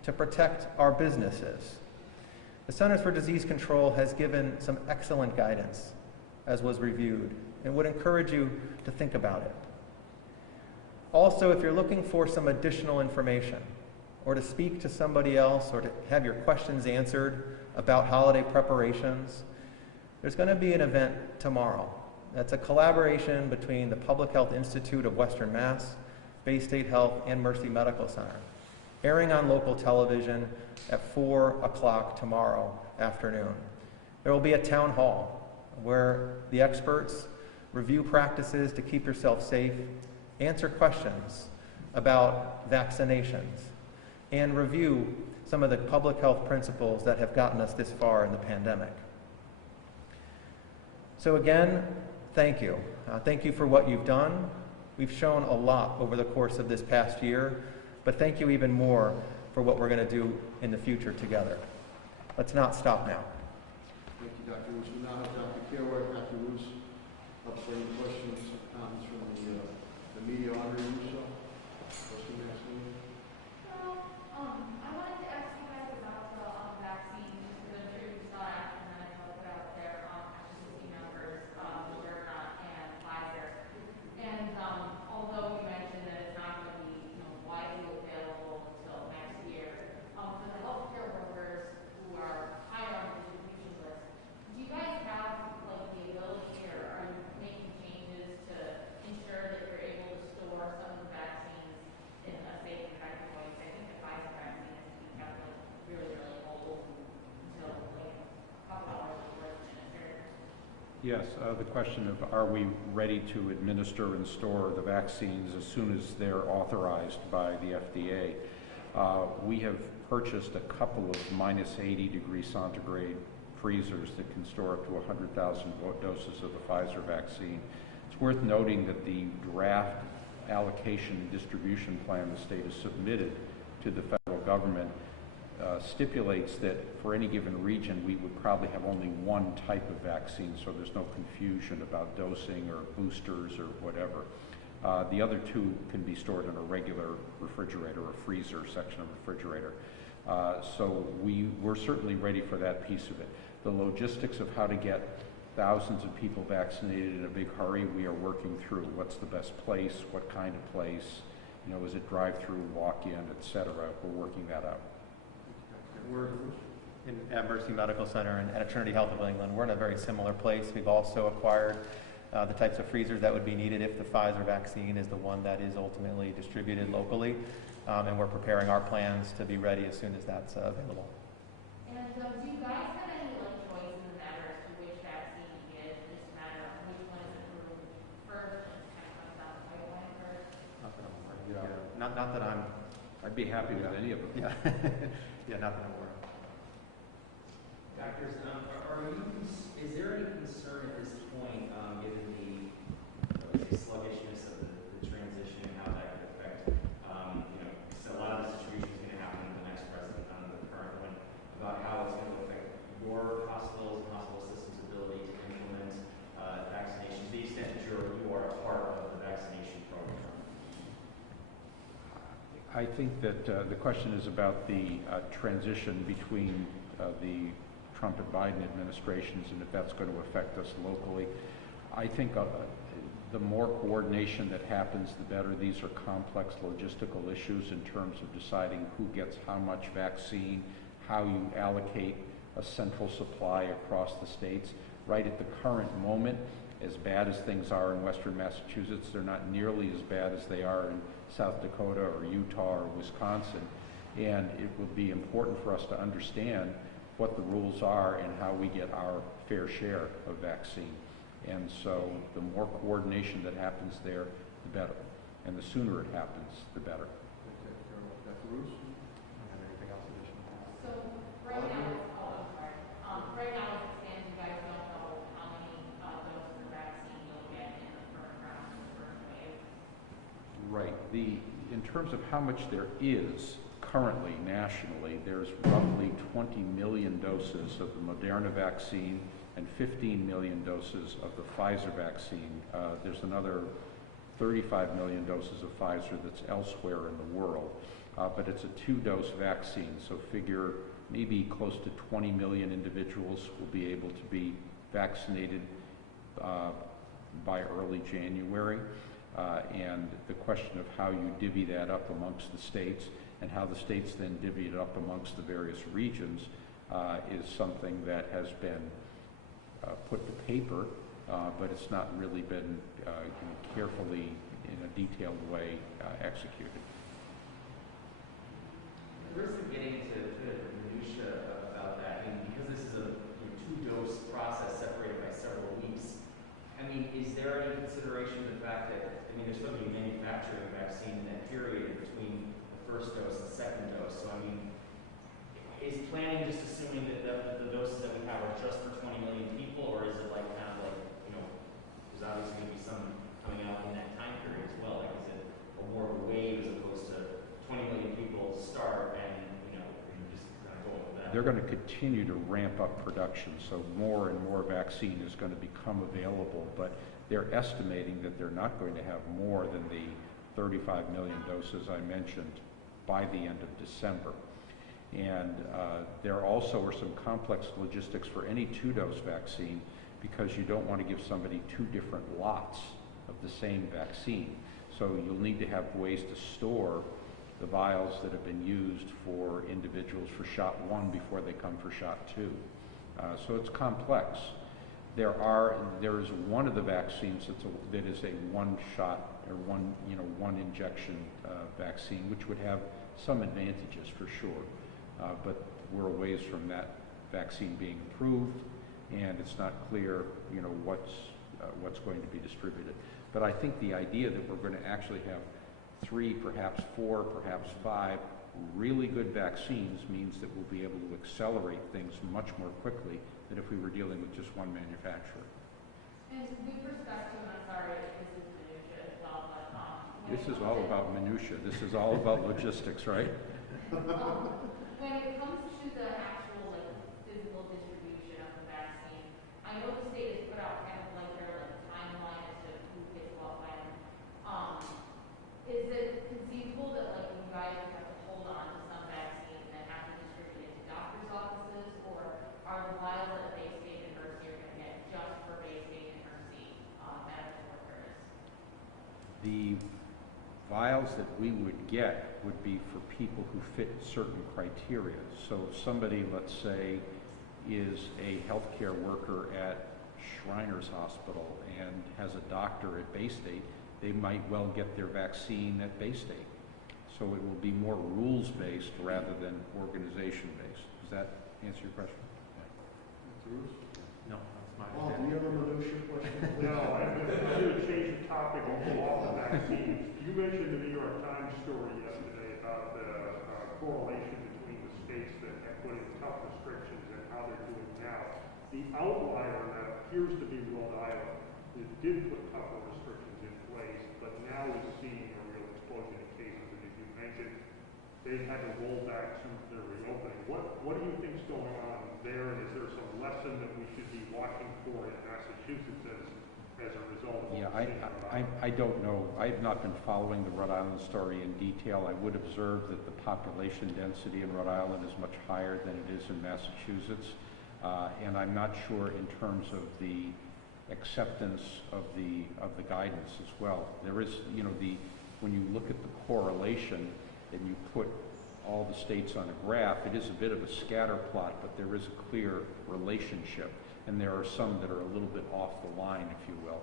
to protect our businesses. The Centers for Disease Control has given some excellent guidance, as was reviewed, and would encourage you to think about it. Also, if you're looking for some additional information, or to speak to somebody else, or to have your questions answered about holiday preparations, there's going to be an event tomorrow. That's a collaboration between the Public Health Institute of Western Mass, Bay State Health, and Mercy Medical Center, airing on local television at 4 o'clock tomorrow afternoon. There will be a town hall where the experts review practices to keep yourself safe, answer questions about vaccinations, and review some of the public health principles that have gotten us this far in the pandemic. So again, thank you. Thank you for what you've done. We've shown a lot over the course of this past year, but thank you even more for what we're going to do in the future together. Let's not stop now. Thank you, Dr. Roos. We now have Dr. Caregiver. Dr. Roos, up for any questions or comments from the media on Russo? Question next week. I wanted to ask you guys about the vaccine, because I'm sure you saw it, and then I put out there efficacy numbers, Moderna and Pfizer. And although you mentioned that it's not going to be widely available until next year, for the healthcare workers who are higher on the distribution list, do you guys have the ability, or are you making changes to ensure that you're able to store some of the vaccines in a safe and effective way? I think the Pfizer vaccine has to be kept really, really cold until a couple hours before it's administered. Yes, the question of are we ready to administer and store the vaccines as soon as they're authorized by the FDA. We have purchased a couple of minus 80 degrees centigrade freezers that can store up to 100,000 doses of the Pfizer vaccine. It's worth noting that the draft allocation and distribution plan the state has submitted to the federal government stipulates that for any given region we would probably have only one type of vaccine, so there's no confusion about dosing or boosters or whatever. The other two can be stored in a regular refrigerator or freezer section of refrigerator. So we're certainly ready for that piece of it. The logistics of how to get thousands of people vaccinated in a big hurry, we are working through. What's the best place? What kind of place? Is it drive-through, walk-in, etc.? We're working that out. We're at Mercy Medical Center and at Trinity Health of England. We're in a very similar place. We've also acquired the types of freezers that would be needed if the Pfizer vaccine is the one that is ultimately distributed locally. And we're preparing our plans to be ready as soon as that's available. And do you guys have any choice in the matter as to which vaccine to get? Just a matter of which one is approved first and kind of comes down the pipeline first? Not that I'm... I'd be happy with any of them. Yeah, yeah, not that I'm aware of. Doctors, is there any concern at this point, given the sluggishness of the transition and how that could affect, so a lot of the distribution is going to happen under the next president, under the current one, about how it's going to affect your hospitals and hospital systems' ability to implement vaccinations, to the extent that you are a part of the vaccination program? I think that the question is about the transition between the Trump and Biden administrations and if that's going to affect us locally. I think the more coordination that happens, the better. These are complex logistical issues in terms of deciding who gets how much vaccine, how you allocate a central supply across the states. Right at the current moment, as bad as things are in western Massachusetts, they're not nearly as bad as they are in South Dakota or Utah or Wisconsin. And it will be important for us to understand what the rules are and how we get our fair share of vaccine. And so the more coordination that happens there, the better. And the sooner it happens, the better. Dr. Roos? I don't have anything else additional. So right now, right now as it stands, you guys don't know how many doses of vaccine you'll get in the first round, the first wave? Right. In terms of how much there is currently nationally, there's roughly 20 million doses of the Moderna vaccine and 15 million doses of the Pfizer vaccine. There's another 35 million doses of Pfizer that's elsewhere in the world. But it's a two-dose vaccine, so figure maybe close to 20 million individuals will be able to be vaccinated by early January. And the question of how you divvy that up amongst the states and how the states then divvy it up amongst the various regions is something that has been put to paper, but it's not really been carefully, in a detailed way, executed. There's some getting into the minutia about that. I mean, because this is a two-dose process separated by several weeks, I mean, is there any consideration of the fact that, there's supposed to be manufacturing a vaccine in that period between the first dose and the second dose? So, is planning just assuming that the doses that we have are just for 20 million people, or is it like kind of like there's obviously going to be some coming out in that time period as well. Like, is it a more of a wave as opposed to 20 million people start and, you know, you're just kind of going with that? They're going to continue to ramp up production, so more and more vaccine is going to become available, but they're estimating that they're not going to have more than the 35 million doses I mentioned by the end of December. And there also are some complex logistics for any two-dose vaccine because you don't want to give somebody two different lots of the same vaccine. So you'll need to have ways to store the vials that have been used for individuals for shot 1 before they come for shot 2. So it's complex. There is one of the vaccines that is a one-shot or one injection vaccine, which would have some advantages for sure. But we're a ways from that vaccine being approved, and it's not clear, what's going to be distributed. But I think the idea that we're going to actually have 3, perhaps 4, perhaps 5 really good vaccines means that we'll be able to accelerate things much more quickly than if we were dealing with just one manufacturer. And with respect to, and I'm sorry if this is minutia as well, but This is all about minutia. This is all about logistics, right? when it comes to the actual physical distribution of the vaccine, I know the state has put out kind of their timeline as to who gets what when. Is it conceivable that you guys have to hold on to some vaccines and have to distribute it to doctors' offices, or are the vials at Bay State and Mercy are going to get just for Bay State and Mercy medical workers? The vials that we would get would be for people who fit certain criteria. So if somebody, let's say, is a healthcare worker at Shriners Hospital and has a doctor at Bay State, they might well get their vaccine at Bay State. So it will be more rules-based rather than organization-based. Does that answer your question? No, that's my Paul, do you have a minutia question? No, I'm going to change the topic off the vaccines. You mentioned the New York Times story yesterday about the correlation between the states that have put in tough restrictions and how they're doing now. The outlier that appears to be Rhode Island that did put tougher restrictions in place, but now is seeing a real explosion in cases. And as you mentioned, they've had to roll back to their reopening. What do you think is going on there? And is there some lesson that we should be watching for in Massachusetts as a result of Yeah, what we're seeing in Rhode Island? I don't know. I have not been following the Rhode Island story in detail. I would observe that the population density in Rhode Island is much higher than it is in Massachusetts. And I'm not sure in terms of the acceptance of the guidance as well. There is, when you look at the correlation and you put all the states on a graph, it is a bit of a scatter plot, but there is a clear relationship, and there are some that are a little bit off the line, if you will.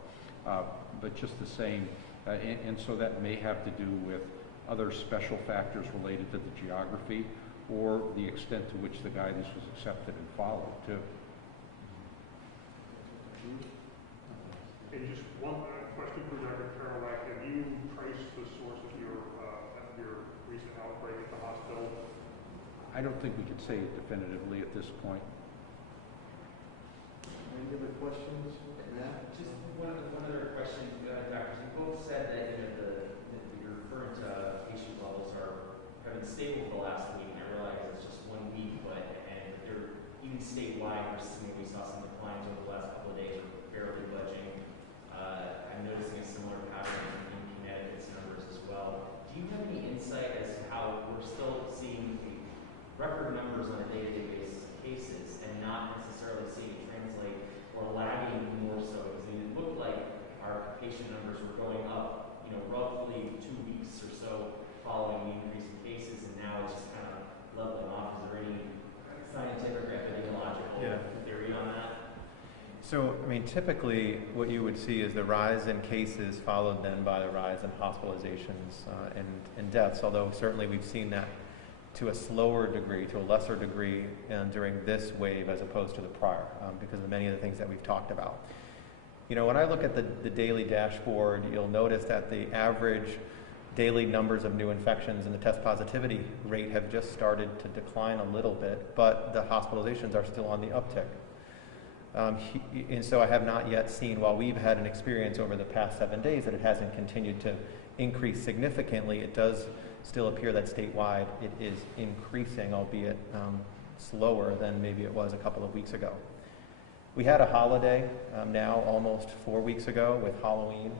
But just the same, and so that may have to do with other special factors related to the geography or the extent to which the guidance was accepted and followed, too. And just one question for Dr. Karolak. Have you traced the source of your recent outbreak at the hospital? I don't think we could say it definitively at this point. Any other questions? Matt? Just one other question, doctors. You both said that that you're referring to patient levels have been stable for the last week. I realize it's just 1 week, but they're even statewide. We saw some declines over the last couple of days, or barely budging. I'm noticing a similar pattern in Connecticut's numbers as well. Do you have any insight as to how we're still seeing record numbers on a day-to-day basis of cases and not necessarily seeing it translate or lagging more so? Because it looked like our patient numbers were going up, roughly 2 weeks or so following the increase in cases, and now it's just kind of leveling off. Is there any scientific or epidemiological theory on that? So, typically what you would see is the rise in cases followed then by the rise in hospitalizations and deaths, although certainly we've seen that to a slower degree, to a lesser degree during this wave as opposed to the prior, because of many of the things that we've talked about. When I look at the daily dashboard, you'll notice that the average daily numbers of new infections and the test positivity rate have just started to decline a little bit, but the hospitalizations are still on the uptick. And so I have not yet seen, while we've had an experience over the past 7 days that it hasn't continued to increase significantly, it does still appear that statewide it is increasing, albeit slower than maybe it was a couple of weeks ago. We had a holiday now almost 4 weeks ago with Halloween,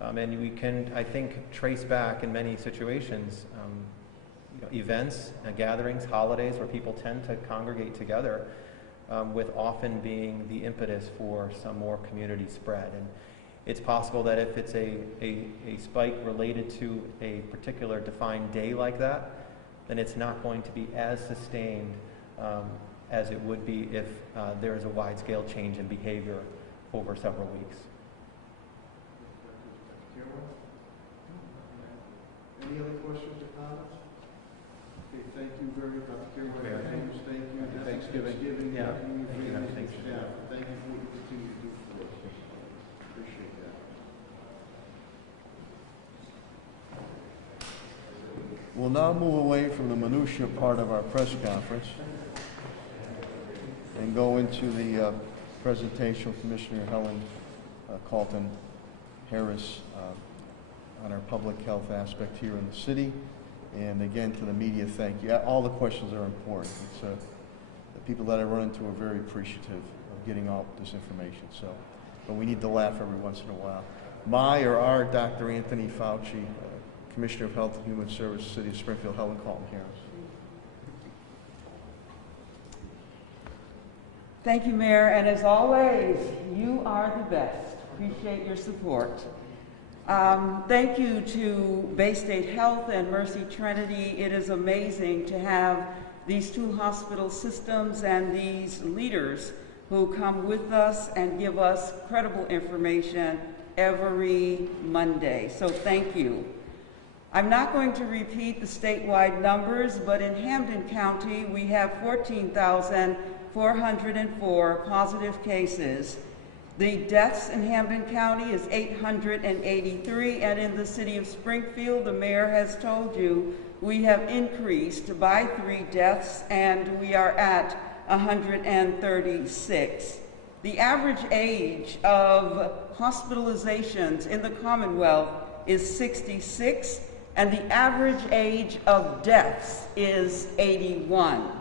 and we can, I think, trace back in many situations events, gatherings, holidays where people tend to congregate together, with often being the impetus for some more community spread. And it's possible that if it's a spike related to a particular defined day like that, then it's not going to be as sustained as it would be if there is a wide-scale change in behavior over several weeks. Any other questions or comments? Okay, thank you very much, Dr. Caregiver. Thank you. Happy Thanksgiving. Yeah. Thank you. Happy Thanksgiving. Thank you for what you continue to do for us. Appreciate that. We'll now move away from the minutia part of our press conference and go into the presentation of Commissioner Helen Carlton Harris on our public health aspect here in the city. And again, to the media, thank you. All the questions are important. It's, the people that I run into are very appreciative of getting all this information. So, but we need to laugh every once in a while. My or our Dr. Anthony Fauci, Commissioner of Health and Human Services, City of Springfield, Helen Carlton Harris. Thank you, Mayor, and as always, you are the best. Appreciate your support. Thank you to Bay State Health and Mercy Trinity. It is amazing to have these two hospital systems and these leaders who come with us and give us credible information every Monday. So thank you. I'm not going to repeat the statewide numbers, but in Hampden County, we have 14,404 positive cases. The deaths in Hampden County is 883, and in the city of Springfield, the mayor has told you, we have increased by 3 deaths, and we are at 136. The average age of hospitalizations in the Commonwealth is 66, and the average age of deaths is 81.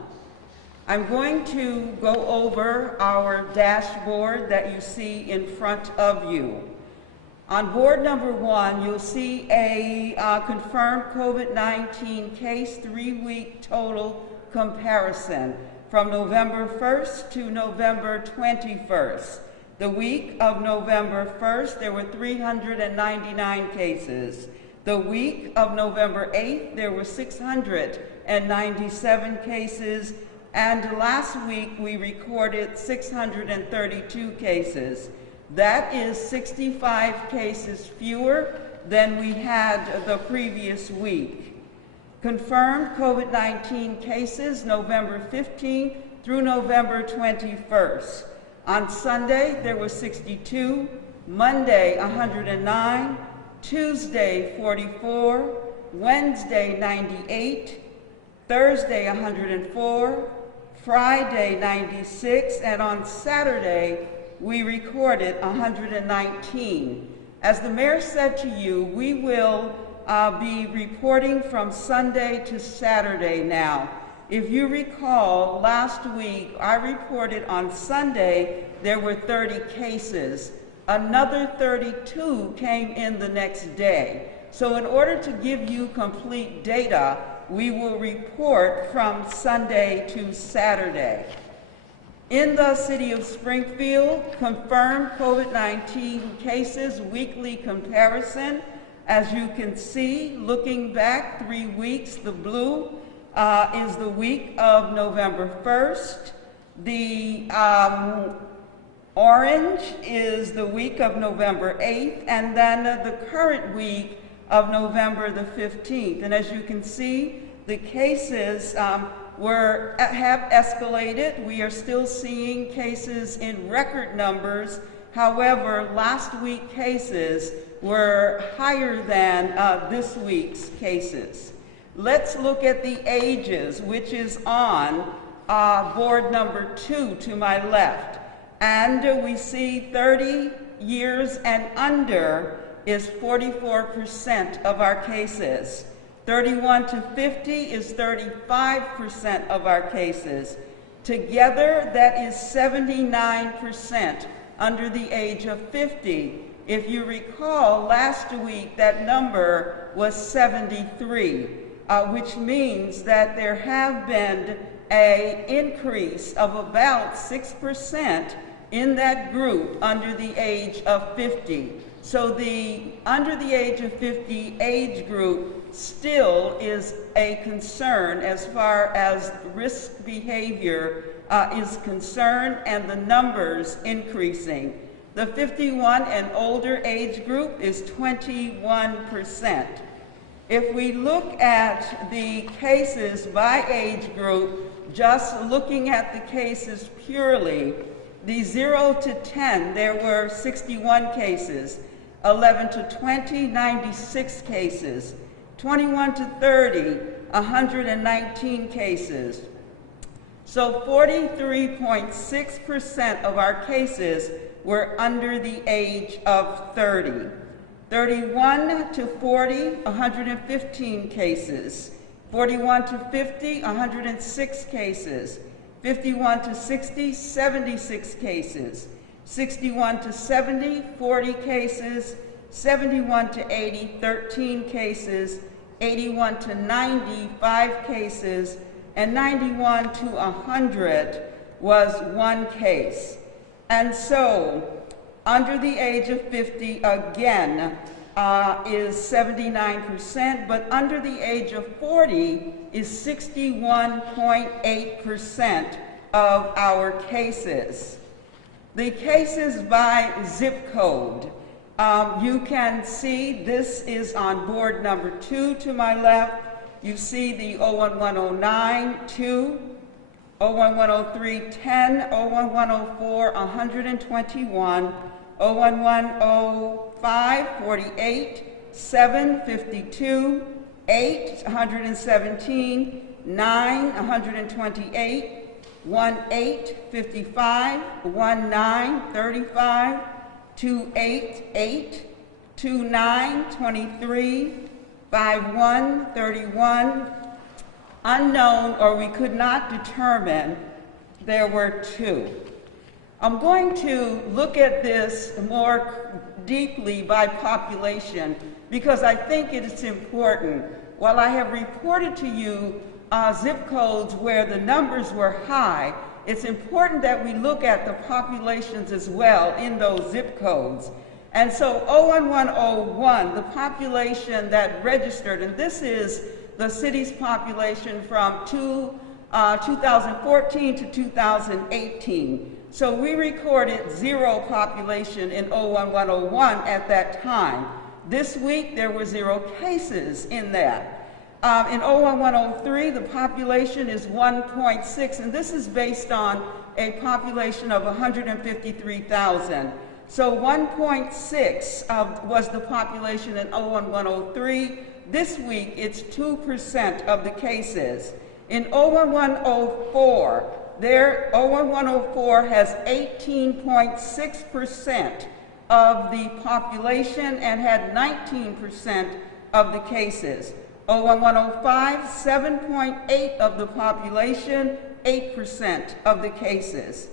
I'm going to go over our dashboard that you see in front of you. On board number 1, you'll see a confirmed COVID-19 case 3-week total comparison from November 1st to November 21st. The week of November 1st, there were 399 cases. The week of November 8th, there were 697 cases. And last week, we recorded 632 cases. That is 65 cases fewer than we had the previous week. Confirmed COVID-19 cases, November 15th through November 21st. On Sunday, there were 62, Monday, 109, Tuesday, 44, Wednesday, 98, Thursday, 104, Friday, 96, and on Saturday, we recorded 119. As the mayor said to you, we will be reporting from Sunday to Saturday now. If you recall, last week, I reported on Sunday there were 30 cases. Another 32 came in the next day. So in order to give you complete data, we will report from Sunday to Saturday. In the city of Springfield, confirmed COVID-19 cases weekly comparison. As you can see, looking back 3 weeks, the blue is the week of November 1st. The orange is the week of November 8th, and then the current week of November the 15th. And as you can see, the cases have escalated. We are still seeing cases in record numbers. However, last week's cases were higher than this week's cases. Let's look at the ages, which is on board number 2 to my left. And we see 30 years and under is 44% of our cases. 31 to 50 is 35% of our cases. Together, that is 79% under the age of 50. If you recall, last week that number was 73, which means that there have been an increase of about 6% in that group under the age of 50. So the under the age of 50 age group still is a concern as far as risk behavior is concerned, and the numbers increasing. The 51 and older age group is 21%. If we look at the cases by age group, just looking at the cases purely, the 0 to 10, there were 61 cases. 11 to 20, 96 cases. 21 to 30, 119 cases. So 43.6% of our cases were under the age of 30. 31 to 40, 115 cases. 41 to 50, 106 cases. 51 to 60, 76 cases. 61 to 70, 40 cases. 71 to 80, 13 cases. 81 to 90, 5 cases. And 91 to 100 was 1 case. And so, under the age of 50, again, is 79%, but under the age of 40 is 61.8% of our cases. The cases by zip code, you can see this is on board number 2 to my left. You see the 01109, 2, 01103, 10, 01104, 121, 01105, 48, 7, 52, 8, 117, 9, 128, 18, 55, 19, 35, 28, 8, 29, 23, 51, 31, unknown, or we could not determine, there were 2. I'm going to look at this more deeply by population because I think it is important. While I have reported to you zip codes where the numbers were high, it's important that we look at the populations as well in those zip codes. And so 01101, the population that registered, and this is the city's population from 2014 to 2018. So we recorded 0 population in 01101 at that time. This week there were 0 cases in that. In 01103, the population is 1.6, and this is based on a population of 153,000. So 1.6 was the population in 01103. This week, it's 2% of the cases. In 01104, 01104 has 18.6% of the population and had 19% of the cases. 01105, 7.8 of the population, 8% of the cases.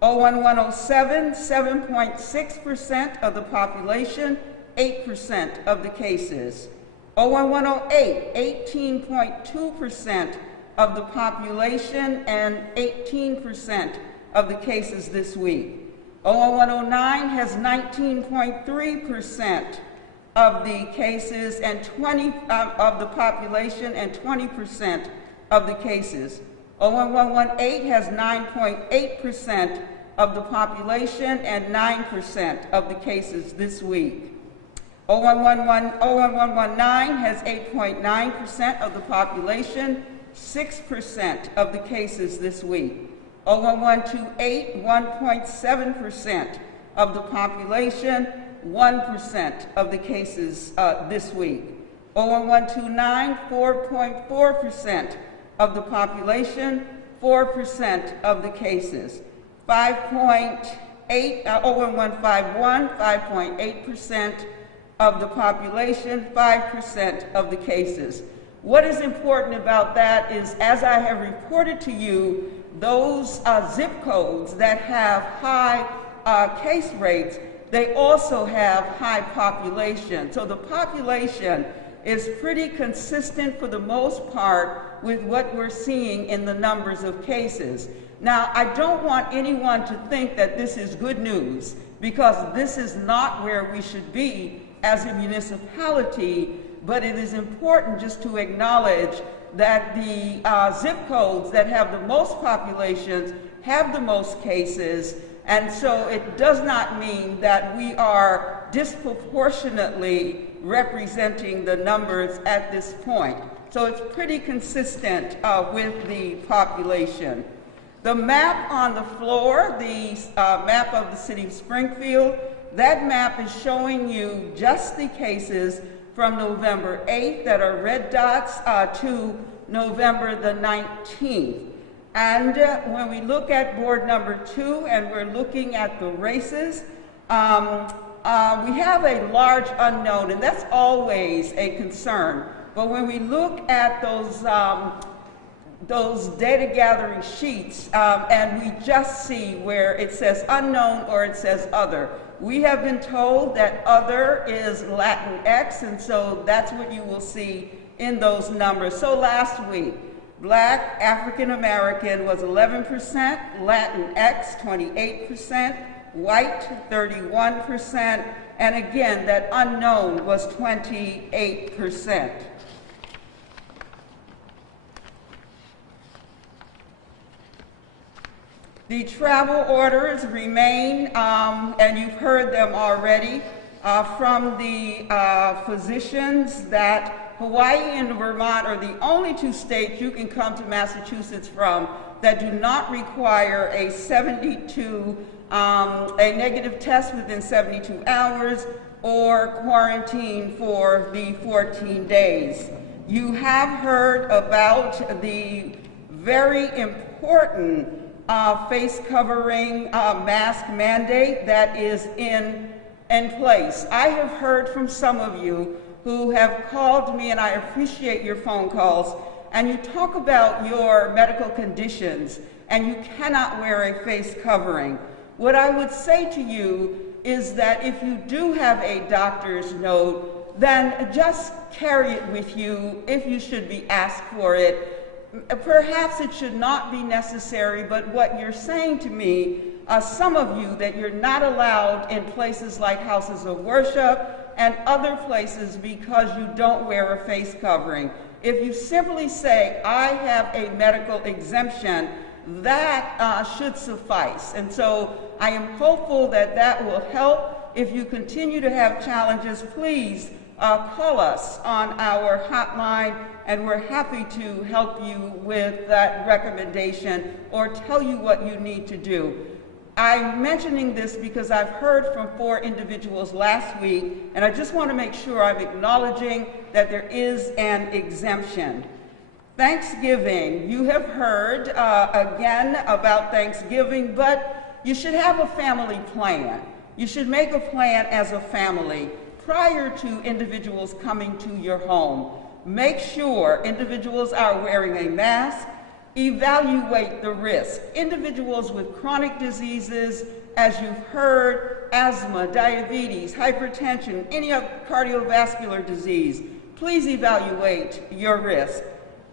01107, 7.6% of the population, 8% of the cases. 01108, 18.2% of the population and 18% of the cases this week. 01109 has 19.3% of the cases and 20 of the population and 20% of the cases. 01118 has 9.8% of the population and 9% of the cases this week. 01119 has 8.9% of the population, 6% of the cases this week. 01128, 1.7% of the population, 1% of the cases this week. 01129, 4.4% of the population, 4% of the cases. 5.0 5.8% of the population, 5% of the cases. What is important about that is, as I have reported to you, those zip codes that have high case rates, they also have high population. So the population is pretty consistent for the most part with what we're seeing in the numbers of cases. Now, I don't want anyone to think that this is good news, because this is not where we should be as a municipality, but it is important just to acknowledge that the zip codes that have the most populations have the most cases, and so it does not mean that we are disproportionately representing the numbers at this point. So it's pretty consistent with the population. The map on the floor, the map of the city of Springfield, that map is showing you just the cases from November 8th that are red dots to November the 19th. And when we look at board number 2 and we're looking at the races, we have a large unknown, and that's always a concern. But when we look at those data gathering sheets and we just see where it says unknown or it says other, we have been told that other is Latinx, and so that's what you will see in those numbers. So last week, Black African American was 11%, Latinx 28%, white 31%, and again, that unknown was 28%. The travel orders remain, and you've heard them already, from the physicians that Hawaii and Vermont are the only 2 states you can come to Massachusetts from that do not require a negative test within 72 hours or quarantine for the 14 days. You have heard about the very important face covering mask mandate that is in place. I have heard from some of you who have called me, and I appreciate your phone calls, and you talk about your medical conditions and you cannot wear a face covering. What I would say to you is that if you do have a doctor's note, then just carry it with you if you should be asked for it. Perhaps it should not be necessary, but what you're saying to me, some of you, that you're not allowed in places like houses of worship and other places because you don't wear a face covering. If you simply say, I have a medical exemption, that should suffice. And so I am hopeful that that will help. If you continue to have challenges, please call us on our hotline, and we're happy to help you with that recommendation or tell you what you need to do. I'm mentioning this because I've heard from 4 individuals last week, and I just want to make sure I'm acknowledging that there is an exemption. Thanksgiving, you have heard again about Thanksgiving, but you should have a family plan. You should make a plan as a family prior to individuals coming to your home. Make sure individuals are wearing a mask. Evaluate the risk. Individuals with chronic diseases, as you've heard, asthma, diabetes, hypertension, any cardiovascular disease, please evaluate your risk.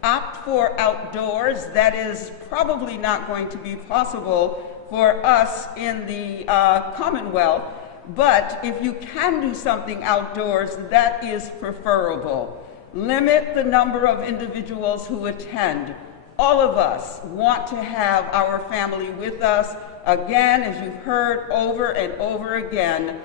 Opt for outdoors. That is probably not going to be possible for us in the Commonwealth, but if you can do something outdoors, that is preferable. Limit the number of individuals who attend. All of us want to have our family with us. Again, as you've heard over and over again,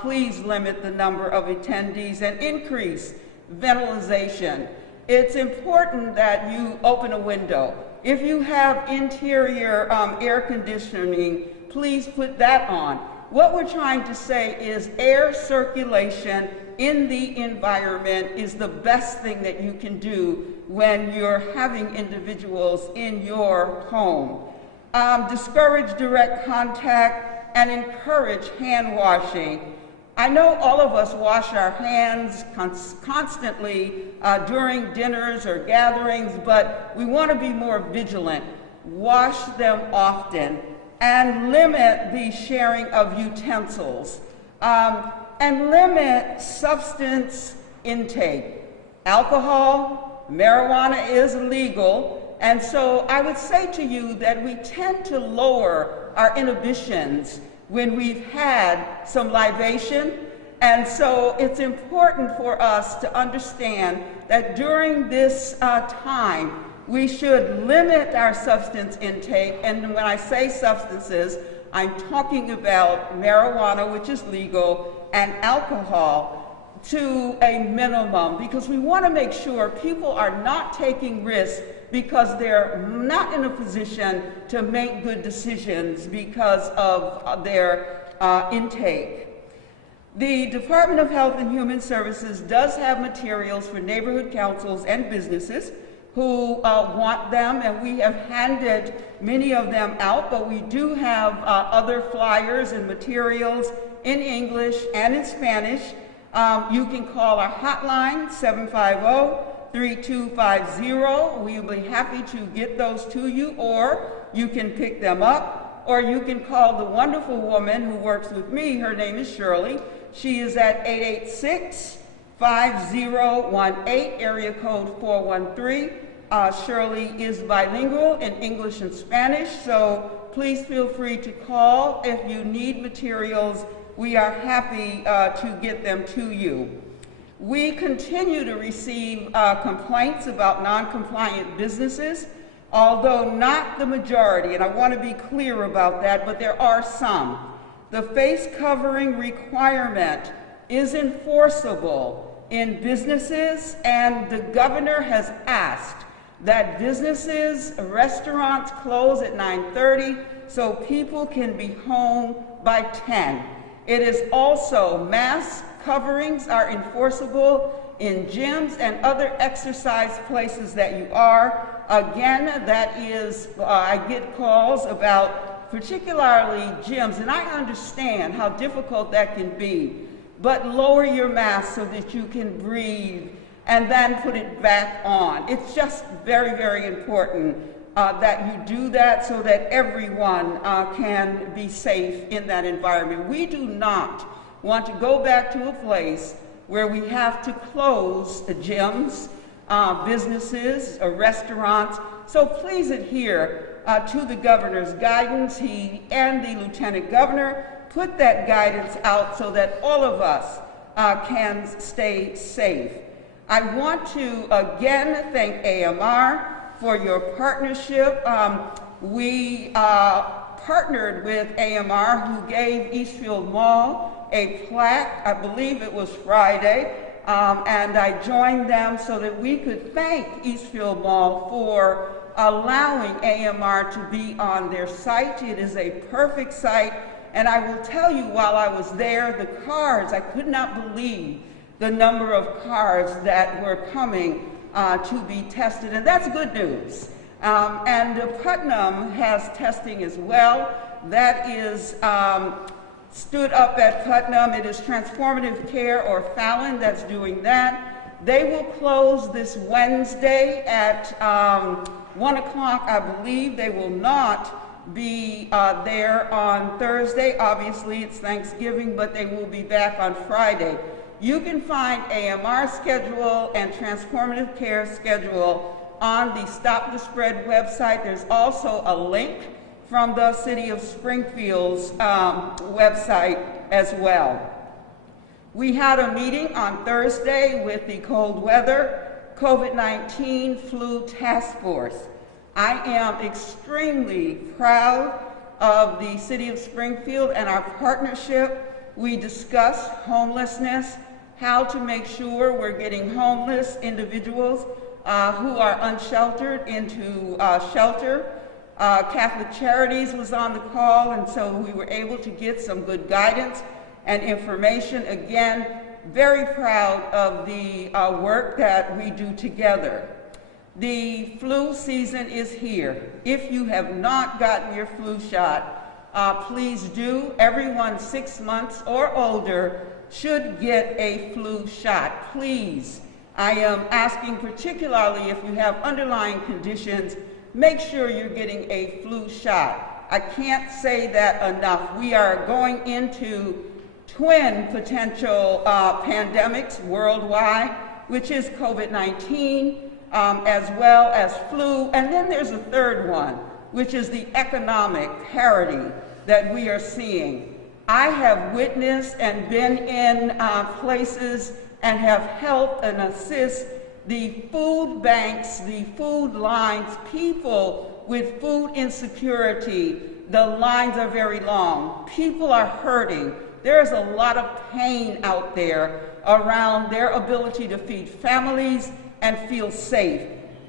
please limit the number of attendees and increase ventilation. It's important that you open a window. If you have interior air conditioning, please put that on. What we're trying to say is air circulation in the environment is the best thing that you can do when you're having individuals in your home. Discourage direct contact. and encourage hand washing. I know all of us wash our hands constantly during dinners or gatherings, but we want to be more vigilant. Wash them often and limit the sharing of utensils and limit substance intake. Alcohol, marijuana is legal, and so I would say to you that we tend to lower our inhibitions when we've had some libation, and so it's important for us to understand that during this time, we should limit our substance intake, and when I say substances, I'm talking about marijuana, which is legal, and alcohol to a minimum, because we want to make sure people are not taking risks because they're not in a position to make good decisions because of their intake. The Department of Health and Human Services does have materials for neighborhood councils and businesses who want them, and we have handed many of them out, but we do have other flyers and materials in English and in Spanish. You can call our hotline, 750-3250. We will be happy to get those to you, or you can pick them up, or you can call the wonderful woman who works with me. Her name is Shirley. She is at 886-5018, area code 413. Shirley is bilingual in English and Spanish, so please feel free to call if you need materials. We are happy to get them to you. We continue to receive complaints about non-compliant businesses, although not the majority, and I want to be clear about that, but there are some. The face covering requirement is enforceable in businesses, and the governor has asked that businesses, restaurants close at 9:30 so people can be home by 10. It is also mask coverings are enforceable in gyms and other exercise places that you are. Again, that is, I get calls about particularly gyms, and I understand how difficult that can be, but lower your mask so that you can breathe and then put it back on. It's just very, very important that you do that so that everyone can be safe in that environment. We do not want to go back to a place where we have to close gyms, businesses, restaurants. So please adhere to the governor's guidance. He and the lieutenant governor put that guidance out so that all of us can stay safe. I want to again thank AMR for your partnership. We partnered with AMR, who gave Eastfield Mall a plaque, I believe it was Friday, and I joined them so that we could thank Eastfield Mall for allowing AMR to be on their site. It is a perfect site, and I will tell you, while I was there, the cars, I could not believe the number of cars that were coming to be tested, and that's good news. And Putnam has testing as well. That is stood up at Putnam. It is Transformative Care or Fallon that's doing that. They will close this Wednesday at 1 o'clock, I believe. They will not be there on Thursday. Obviously, it's Thanksgiving, but they will be back on Friday. You can find AMR schedule and Transformative Care schedule on the Stop the Spread website. There's also a link from the City of Springfield's website as well. We had a meeting on Thursday with the cold weather COVID-19 flu task force. I am extremely proud of the City of Springfield and our partnership. We discussed homelessness, how to make sure we're getting homeless individuals who are unsheltered into shelter. Catholic Charities was on the call, and so we were able to get some good guidance and information. Again, very proud of the work that we do together. The flu season is here. If you have not gotten your flu shot, please do. Everyone 6 months or older should get a flu shot, please. I am asking particularly if you have underlying conditions, make sure you're getting a flu shot. I can't say that enough. We are going into twin potential pandemics worldwide, which is COVID-19, as well as flu. And then there's a third one, which is the economic parity that we are seeing. I have witnessed and been in places and have helped and assist the food banks, the food lines, people with food insecurity. The lines are very long. People are hurting. There is a lot of pain out there around their ability to feed families and feel safe.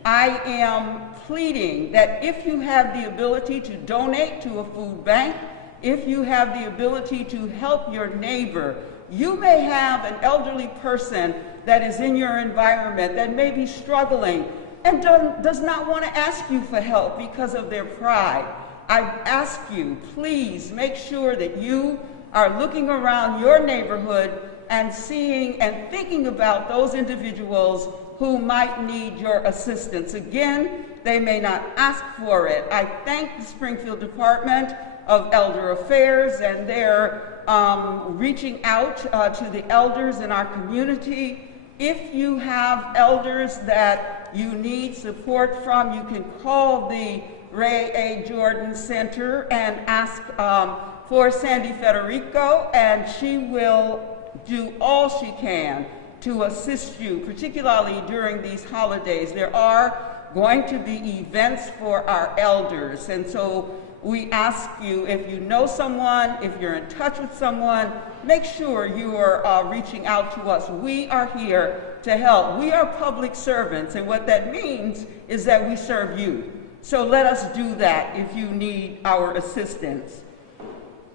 I am pleading that if you have the ability to donate to a food bank, if you have the ability to help your neighbor, you may have an elderly person that is in your environment that may be struggling and does not want to ask you for help because of their pride. I ask you, please make sure that you are looking around your neighborhood and seeing and thinking about those individuals who might need your assistance. Again, they may not ask for it. I thank the Springfield Department of Elder Affairs and their reaching out to the elders in our community. If you have elders that you need support from, you can call the Ray A. Jordan Center and ask for Sandy Federico, and she will do all she can to assist you, particularly during these holidays. There are going to be events for our elders, and so we ask you, if you know someone, if you're in touch with someone, make sure you are reaching out to us. We are here to help. We are public servants, and what that means is that we serve you. So let us do that if you need our assistance.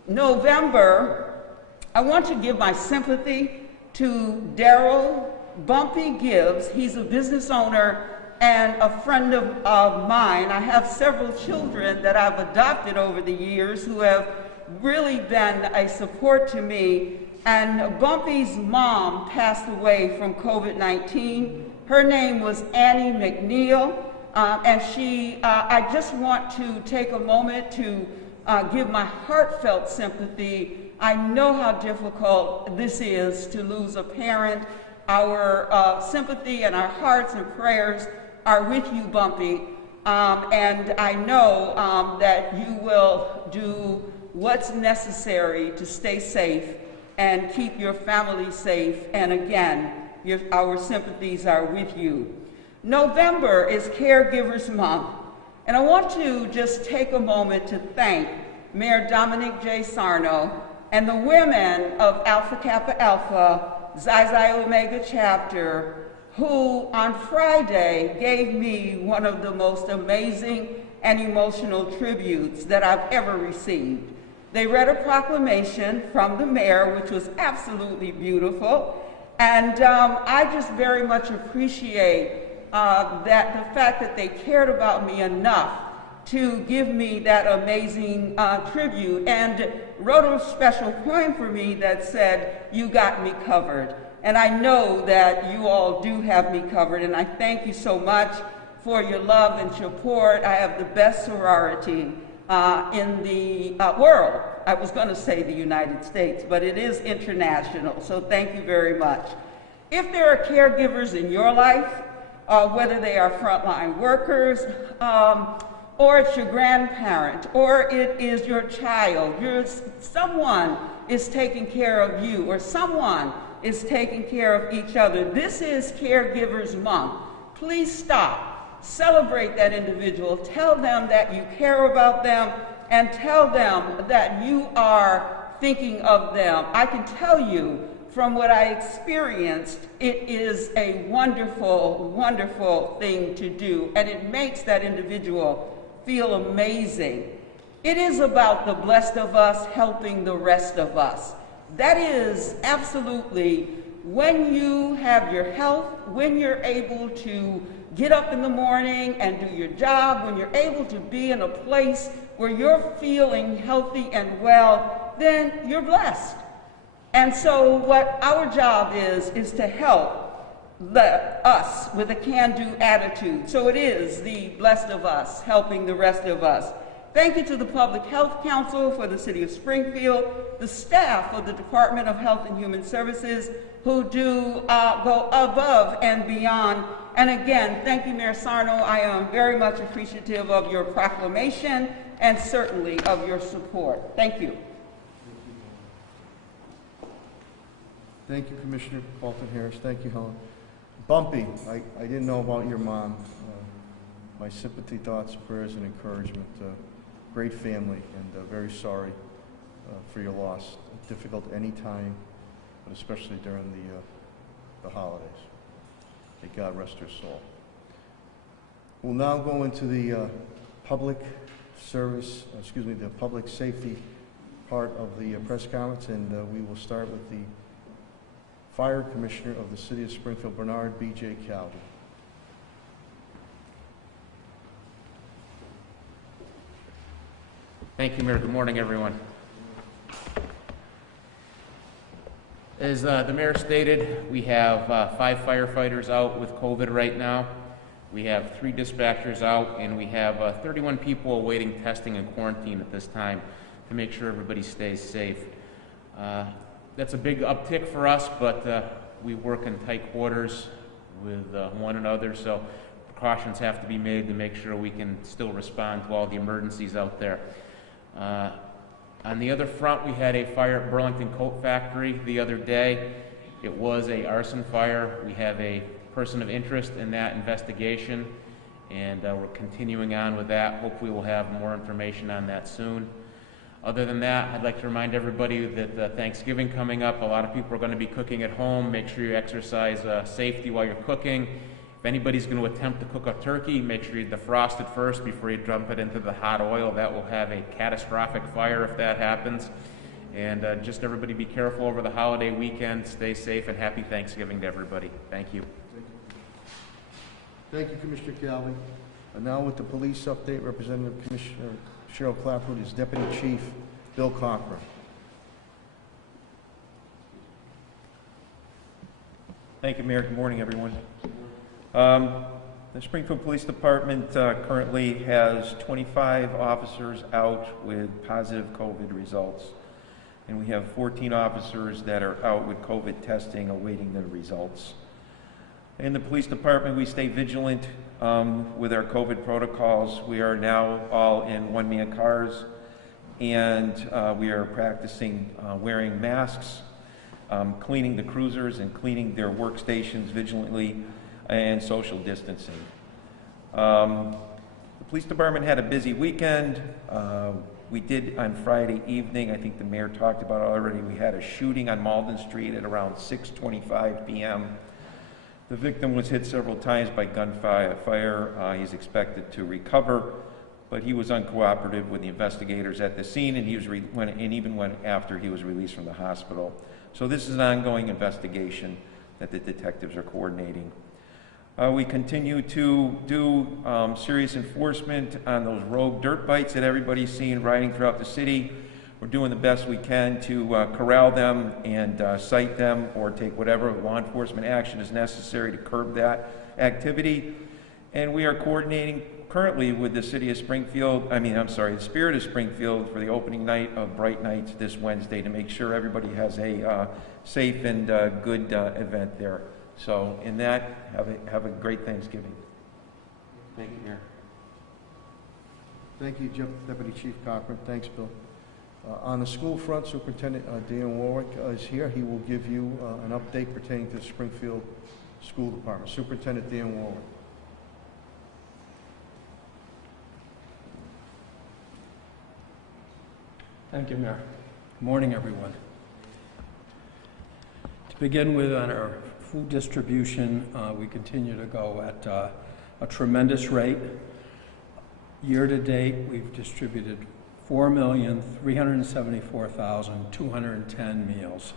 November, I want to give my sympathy to Daryl Bumpy Gibbs. He's a business owner and a friend of mine. I have several children that I've adopted over the years who have really been a support to me. And Bumpy's mom passed away from COVID-19. Her name was Annie McNeil. And I just want to take a moment to give my heartfelt sympathy. I know how difficult this is to lose a parent. Our sympathy and our hearts and prayers are with you, Bumpy. And I know that you will do what's necessary to stay safe and keep your family safe. And again, our sympathies are with you. November is Caregivers Month, and I want to just take a moment to thank Mayor Dominic J. Sarno and the women of Alpha Kappa Alpha, Xi Xi Omega Chapter, who on Friday gave me one of the most amazing and emotional tributes that I've ever received. They read a proclamation from the mayor, which was absolutely beautiful, and I just very much appreciate that the fact that they cared about me enough to give me that amazing tribute and wrote a special poem for me that said, "You got me covered." And I know that you all do have me covered, and I thank you so much for your love and support. I have the best sorority in the world. I was going to say the United States, but it is international, so thank you very much. If there are caregivers in your life, whether they are frontline workers, or it's your grandparent, or it is your child, someone is taking care of you, or someone is taking care of each other. This is Caregivers Month. Please stop, celebrate that individual, tell them that you care about them, and tell them that you are thinking of them. I can tell you, from what I experienced, it is a wonderful, wonderful thing to do, and it makes that individual feel amazing. It is about the blessed of us helping the rest of us. That is absolutely when you have your health, when you're able to get up in the morning and do your job, when you're able to be in a place where you're feeling healthy and well, then you're blessed. And so what our job is to help us with a can-do attitude. So it is the blessed of us helping the rest of us. Thank you to the Public Health Council for the City of Springfield, the staff of the Department of Health and Human Services who do go above and beyond. And again, thank you, Mayor Sarno. I am very much appreciative of your proclamation and certainly of your support. Thank you. Thank you, Commissioner Carlton Harris. Thank you, Helen. Bumpy, I didn't know about your mom. My sympathy, thoughts, prayers, and encouragement. Great family, and very sorry for your loss. Difficult any time, but especially during the holidays. May God rest her soul. We'll now go into the public service, the public safety part of the press conference, and we will start with the Fire Commissioner of the City of Springfield, Bernard B.J. Calvi. Thank you, Mayor. Good morning, everyone. As the Mayor stated, we have 5 firefighters out with COVID right now. We have 3 dispatchers out, and we have 31 people awaiting testing and quarantine at this time to make sure everybody stays safe. That's a big uptick for us, but we work in tight quarters with one another, so precautions have to be made to make sure we can still respond to all the emergencies out there. On the other front, we had a fire at Burlington Coat Factory the other day. It was an arson fire. We have a person of interest in that investigation, and we're continuing on with that. Hopefully we'll have more information on that soon. Other than that, I'd like to remind everybody that Thanksgiving coming up, a lot of people are going to be cooking at home. Make sure you exercise safety while you're cooking. If anybody's going to attempt to cook a turkey, make sure you defrost it first before you dump it into the hot oil. That will have a catastrophic fire if that happens. And just everybody be careful over the holiday weekend. Stay safe, and happy Thanksgiving to everybody. Thank you. Thank you, Commissioner Calvi. And now with the police update, Representative Commissioner Cheryl Clapwood is Deputy Chief Bill Cochran. Thank you, Mayor. Good morning, everyone. The Springfield Police Department currently has 25 officers out with positive COVID results, and we have 14 officers that are out with COVID testing awaiting the results. In the police department, we stay vigilant with our COVID protocols. We are now all in one-man cars, and we are practicing wearing masks, cleaning the cruisers and cleaning their workstations vigilantly, and social distancing. The police department had a busy weekend. We did on Friday evening, I think the mayor talked about it already, we had a shooting on Malden Street at around 6:25 p.m. The victim was hit several times by gunfire. He's expected to recover, but he was uncooperative with the investigators at the scene, and even went after he was released from the hospital. So this is an ongoing investigation that the detectives are coordinating. We continue to do serious enforcement on those rogue dirt bikes that everybody's seen riding throughout the city. We're doing the best we can to corral them and cite them or take whatever law enforcement action is necessary to curb that activity. And we are coordinating currently with the Spirit of Springfield for the opening night of Bright Nights this Wednesday to make sure everybody has a safe and good event there. So in that, have a great Thanksgiving. Thank you, Mayor. Thank you, Deputy Chief Cochran. Thanks, Bill. On the school front, Superintendent Dan Warwick is here. He will give you an update pertaining to the Springfield School Department. Superintendent Dan Warwick. Thank you, Mayor. Good morning, everyone. To begin with, on our food distribution, we continue to go at a tremendous rate. Year to date, we've distributed 4,374,210 meals.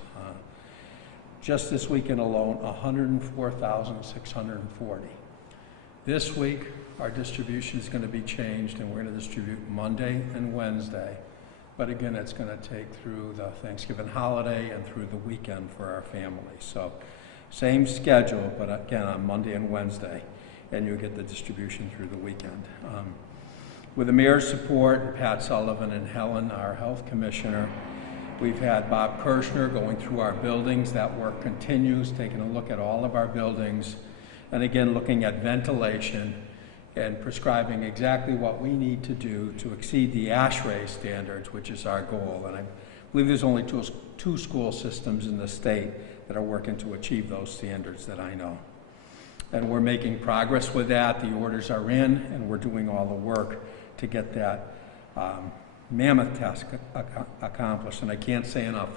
Just this weekend alone, 104,640. This week, our distribution is going to be changed, and we're going to distribute Monday and Wednesday. But again, it's going to take through the Thanksgiving holiday and through the weekend for our families. So same schedule, but again on Monday and Wednesday, and you'll get the distribution through the weekend. With the mayor's support, and Pat Sullivan and Helen, our health commissioner, we've had Bob Kirshner going through our buildings. That work continues, taking a look at all of our buildings, and again looking at ventilation and prescribing exactly what we need to do to exceed the ASHRAE standards, which is our goal. And I believe there's only two school systems in the state that are working to achieve those standards that I know. And we're making progress with that. The orders are in, and we're doing all the work to get that mammoth task accomplished. And I can't say enough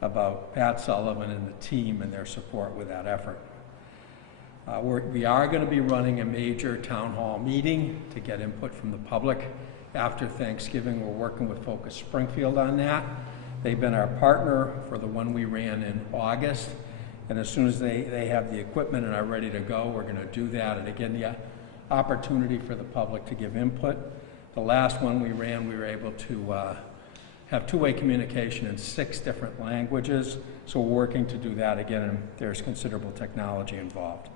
about Pat Sullivan and the team and their support with that effort. We are going to be running a major town hall meeting to get input from the public after Thanksgiving. We're working with Focus Springfield on that. They've been our partner for the one we ran in August. And as soon as they have the equipment and are ready to go, we're going to do that. And again, the opportunity for the public to give input. The last one we ran, we were able to have two-way communication in 6 different languages. So we're working to do that again, and there's considerable technology involved.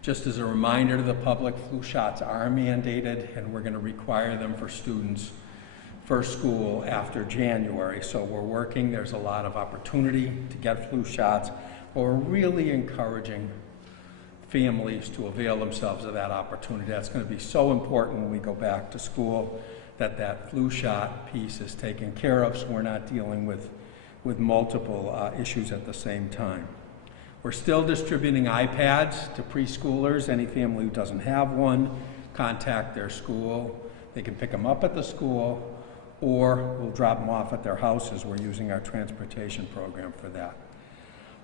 Just as a reminder to the public, flu shots are mandated, and we're going to require them for students for school after January. So we're working. There's a lot of opportunity to get flu shots, but we're really encouraging families to avail themselves of that opportunity. That's going to be so important when we go back to school, that flu shot piece is taken care of, so we're not dealing with multiple issues at the same time. We're still distributing iPads to preschoolers. Any family who doesn't have one, contact their school. They can pick them up at the school, or we'll drop them off at their houses. We're using our transportation program for that.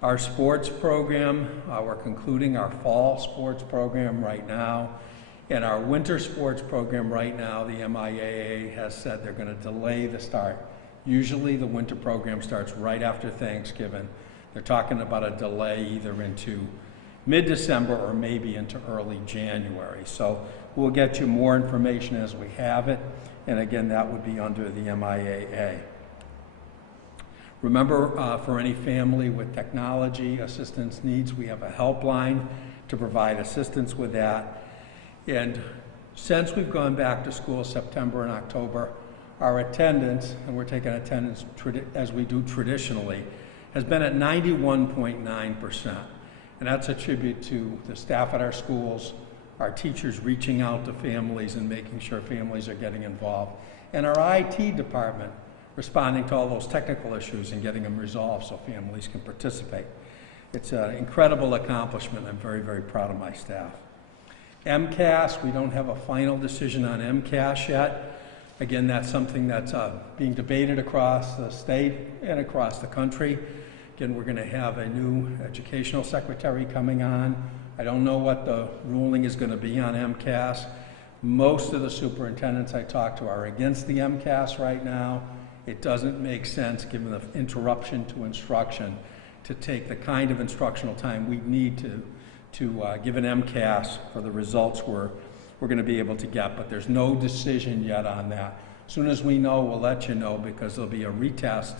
Our sports program, we're concluding our fall sports program right now. And our winter sports program right now, the MIAA has said they're going to delay the start. Usually the winter program starts right after Thanksgiving. They're talking about a delay either into mid-December or maybe into early January. So we'll get you more information as we have it. And again, that would be under the MIAA. Remember, for any family with technology assistance needs, we have a helpline to provide assistance with that. And since we've gone back to school September and October, our attendance, and we're taking attendance as we do traditionally, has been at 91.9%. And that's a tribute to the staff at our schools, our teachers reaching out to families and making sure families are getting involved, and our IT department responding to all those technical issues and getting them resolved so families can participate. It's an incredible accomplishment. I'm very, very proud of my staff. MCAS, we don't have a final decision on MCAS yet. Again, that's something that's being debated across the state and across the country. Again, we're going to have a new educational secretary coming on. I don't know what the ruling is going to be on MCAS. Most of the superintendents I talk to are against the MCAS right now. It doesn't make sense, given the interruption to instruction, to take the kind of instructional time we need to give an MCAS for the results we're going to be able to get, but there's no decision yet on that. As soon as we know, we'll let you know, because there'll be a retest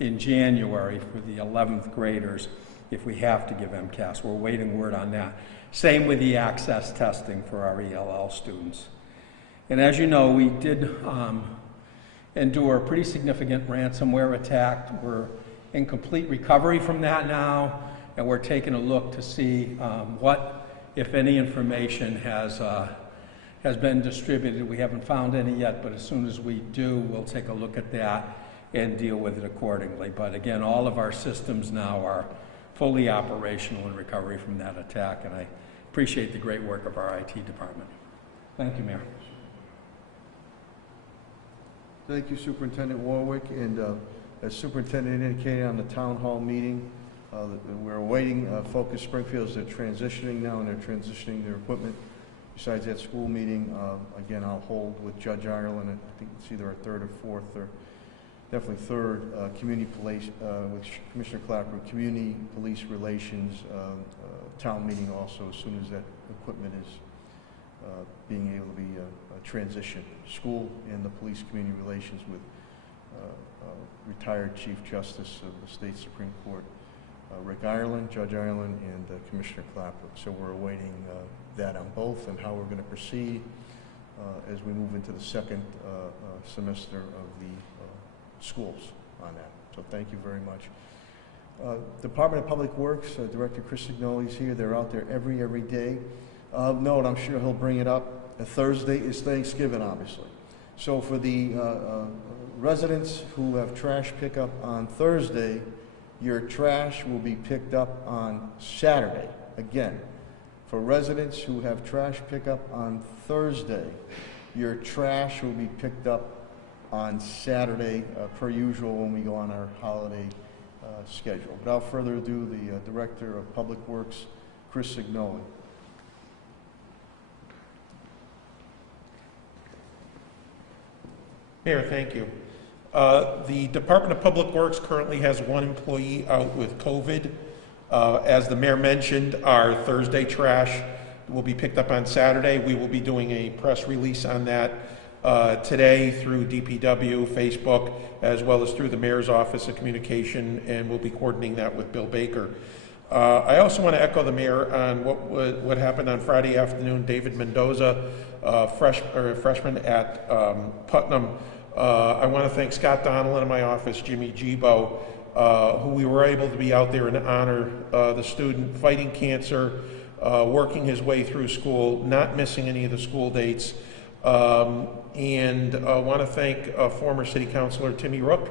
in January for the 11th graders if we have to give MCAS. We're waiting word on that. Same with the access testing for our ELL students. And as you know, we did endure a pretty significant ransomware attack. We're in complete recovery from that now, and we're taking a look to see what, if any, information has been distributed. We haven't found any yet, but as soon as we do, we'll take a look at that and deal with it accordingly. But again, all of our systems now are fully operational in recovery from that attack, and I appreciate the great work of our IT department. Thank you, Mayor. Thank you, Superintendent Warwick. And as Superintendent indicated on the town hall meeting, we're awaiting Focus Springfield as they're transitioning now, and they're transitioning their equipment. Besides that school meeting, again, I'll hold with Judge Ireland. I think it's either a 3rd or 4th or definitely third, community police, with Commissioner Clapper, community police relations, town meeting also, as soon as that equipment is being able to be transitioned. School and the police community relations with retired Chief Justice of the State Supreme Court, Rick Ireland, Judge Ireland, and Commissioner Clapper. So we're awaiting that on both and how we're going to proceed as we move into the second semester of the schools on that. So thank you very much. Department of Public Works, Director Chris Signoli is here. They're out there every day. Note, I'm sure he'll bring it up. Thursday is Thanksgiving, obviously. So for the residents who have trash pickup on Thursday, your trash will be picked up on Saturday. Again, for residents who have trash pickup on Thursday, your trash will be picked up on Saturday, per usual when we go on our holiday schedule. Without further ado, the Director of Public Works, Chris Signoli. Mayor, thank you. The Department of Public Works currently has 1 employee out with COVID. As the mayor mentioned, our Thursday trash will be picked up on Saturday. We will be doing a press release on that today through DPW, Facebook, as well as through the mayor's office of communication, and we'll be coordinating that with Bill Baker. I also want to echo the mayor on what happened on Friday afternoon. David Mendoza, freshman at Putnam. I want to thank Scott Donnellan in my office, Jimmy Gibo, who we were able to be out there and honor the student fighting cancer, working his way through school, not missing any of the school dates. And I want to thank former city councilor Timmy Rook,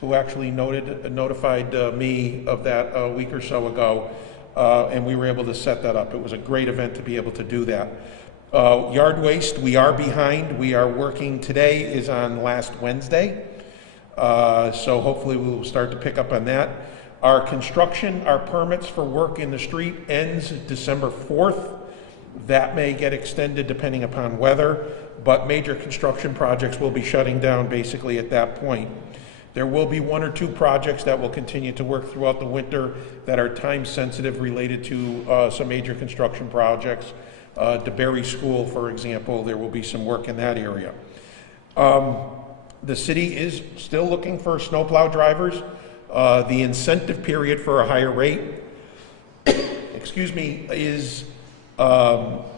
who actually notified me of that a week or so ago, and we were able to set that up. It was a great event to be able to do that. Yard waste, we are behind. We are working, today is on last Wednesday, so hopefully we will start to pick up on that. Our construction, our permits for work in the street ends December 4th. That may get extended depending upon weather, but major construction projects will be shutting down basically at that point. There will be 1 or 2 projects that will continue to work throughout the winter that are time sensitive related to some major construction projects. DeBerry School, for example, there will be some work in that area. The city is still looking for snowplow drivers. The incentive period for a higher rate, excuse me, is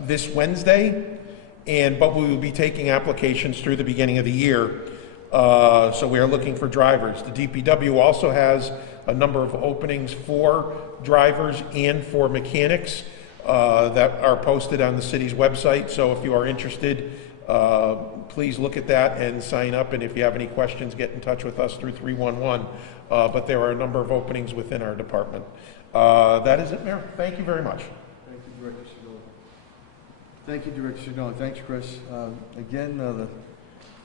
this Wednesday, but we will be taking applications through the beginning of the year. So we are looking for drivers. The DPW also has a number of openings for drivers and for mechanics that are posted on the city's website. So if you are interested, please look at that and sign up. And if you have any questions, get in touch with us through 311. But there are a number of openings within our department. That is it, Mayor. Thank you very much. Thank you, Director Signoli. Thank you, Director Signoli. Thanks, Chris. Again, the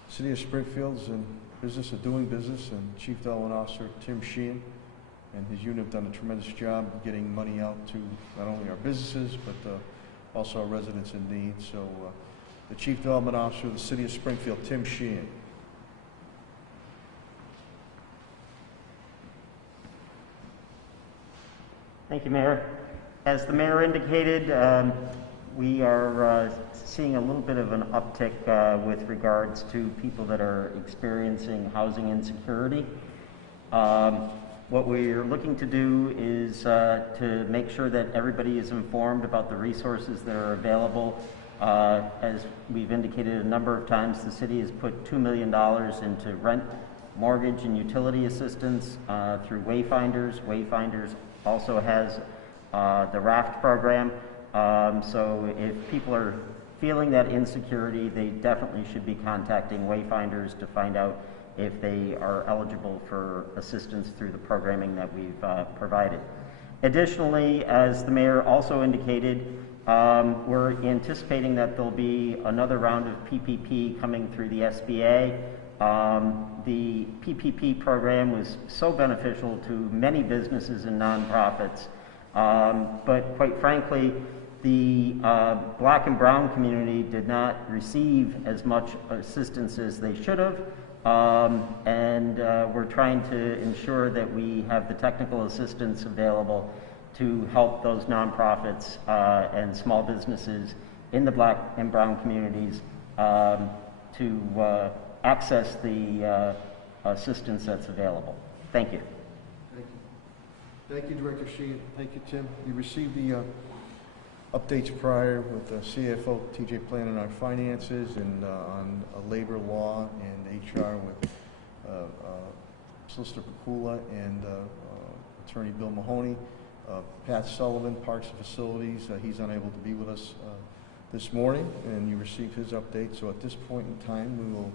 City of Springfield's in business of doing business, and Chief Development Officer Tim Sheehan and his unit have done a tremendous job getting money out to not only our businesses, but also our residents in need. So the Chief Development Officer of the City of Springfield, Tim Sheehan. Thank you, Mayor. As the Mayor indicated, we are seeing a little bit of an uptick with regards to people that are experiencing housing insecurity. What we're looking to do is to make sure that everybody is informed about the resources that are available. As we've indicated a number of times, the city has put $2 million into rent, mortgage, and utility assistance through Wayfinders. Wayfinders also has the RAFT program. So if people are feeling that insecurity, they definitely should be contacting Wayfinders to find out if they are eligible for assistance through the programming that we've provided. Additionally, as the Mayor also indicated, we're anticipating that there'll be another round of PPP coming through the SBA. The PPP program was so beneficial to many businesses and nonprofits, but quite frankly, the Black and Brown community did not receive as much assistance as they should have. and we're trying to ensure that we have the technical assistance available to help those nonprofits and small businesses in the Black and brown communities to access the assistance that's available. Thank you. Thank you. Thank you, Director Sheehan. Thank you, Tim. You received the updates prior with the CFO, TJ Plan on our finances and on labor law and HR with Solicitor Pakula and Attorney Bill Mahoney. Pat Sullivan, Parks and Facilities, he's unable to be with us this morning, and you received his update. So at this point in time, we will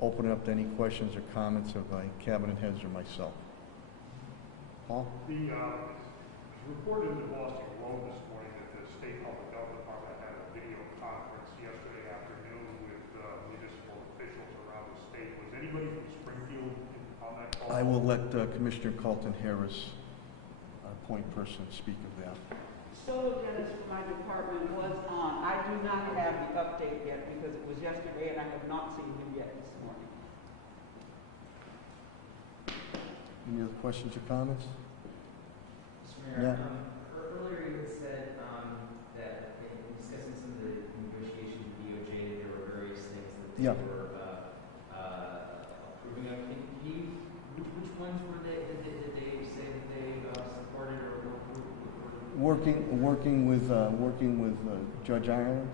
open it up to any questions or comments of my cabinet heads or myself. Paul? The reported in the Boston Globe this morning that the State Public Health Department had a video conference yesterday afternoon with municipal officials around the state. Was anybody from Springfield on that call? I will let Commissioner Carlton Harris, our point person, speak of that. Solo Dennis from my department was on. I do not have the update yet because it was yesterday and I have not seen him yet this morning. Any other questions or comments? Mr. Mayor, earlier you had said that in discussing some of the negotiations with DOJ, there were various things that they were approving of. Which ones were they? Did they say that they supported or Working with Judge Ireland,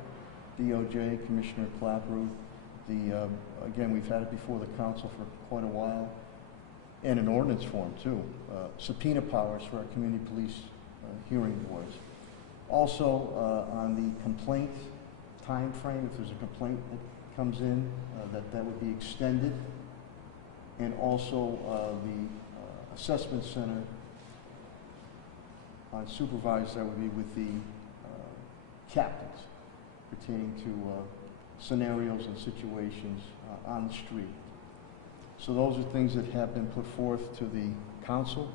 DOJ, Commissioner Clapper. Again, we've had it before the council for quite a while, and in ordinance form too. Subpoena powers for our community police hearing boards. Also, on the complaint time frame, if there's a complaint that comes in, that would be extended, and also the assessment center. Supervised, that would be with the captains pertaining to scenarios and situations on the street. So those are things that have been put forth to the council,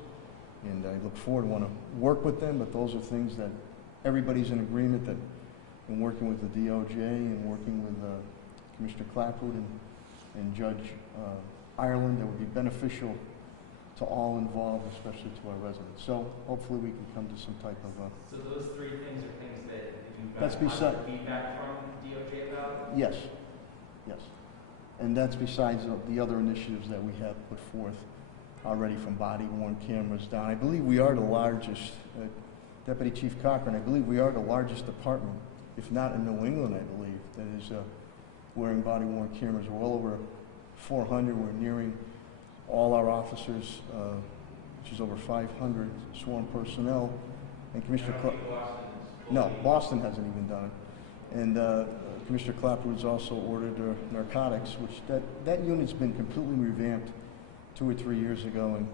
and I look forward, want to work with them, but those are things that everybody's in agreement that in working with the DOJ and working with Commissioner Clapwood and Judge Ireland, that would be beneficial to all involved, especially to our residents. So hopefully we can come to some type of So those three things are things that you've that's got beside feedback from DOJ about? Yes, yes. And that's besides the other initiatives that we have put forth already, from body-worn cameras down. I believe we are the largest, Deputy Chief Cochran, I believe we are the largest department, if not in New England, I believe, that is wearing body-worn cameras. We're well over 400. We're nearing all our officers, which is over 500 sworn personnel, and Commissioner No, Boston hasn't even done it. And Commissioner Clapwood's also ordered narcotics, which that unit's been completely revamped 2 or 3 years ago, and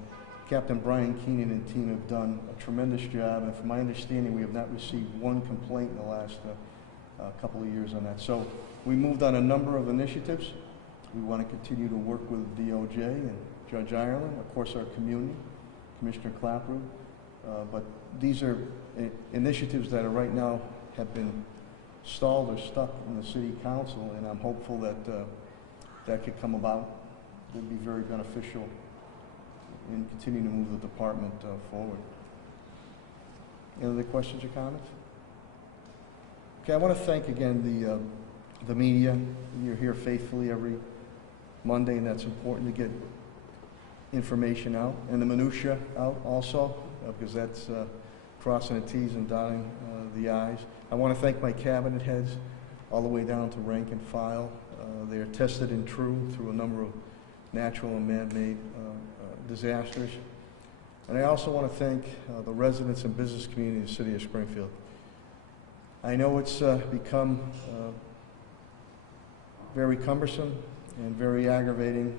Captain Brian Keenan and team have done a tremendous job, and from my understanding, we have not received one complaint in the last couple of years on that. So we moved on a number of initiatives. We want to continue to work with DOJ and Judge Ireland, of course our community, Commissioner Clapper, but these are initiatives that are right now have been stalled or stuck in the City Council, and I'm hopeful that that could come about. It would be very beneficial in continuing to move the department forward. Any other questions or comments? Okay, I want to thank again the media. You're here faithfully every Monday, and that's important to get information out, and the minutia out also, because that's crossing the T's and dotting the I's. I want to thank my cabinet heads all the way down to rank and file. They are tested and true through a number of natural and man-made disasters. And I also want to thank the residents and business community of the City of Springfield. I know it's become very cumbersome and very aggravating,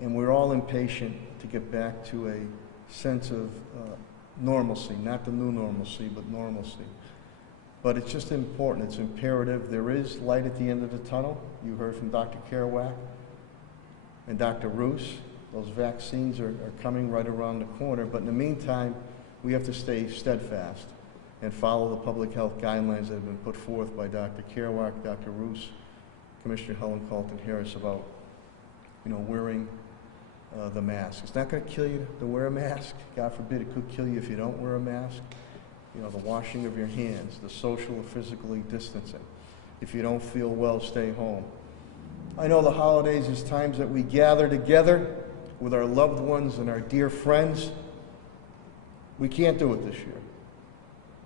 and we're all impatient to get back to a sense of normalcy, not the new normalcy, but normalcy. But it's just important, it's imperative. There is light at the end of the tunnel. You heard from Dr. Kerouac and Dr. Roos. Those vaccines are coming right around the corner, but in the meantime, we have to stay steadfast and follow the public health guidelines that have been put forth by Dr. Kerouac, Dr. Roos, Commissioner Helen Carlton Harris about wearing the mask. It's not going to kill you to wear a mask. God forbid it could kill you if you don't wear a mask. The washing of your hands, the social or physically distancing. If you don't feel well, stay home. I know the holidays is times that we gather together with our loved ones and our dear friends. We can't do it this year.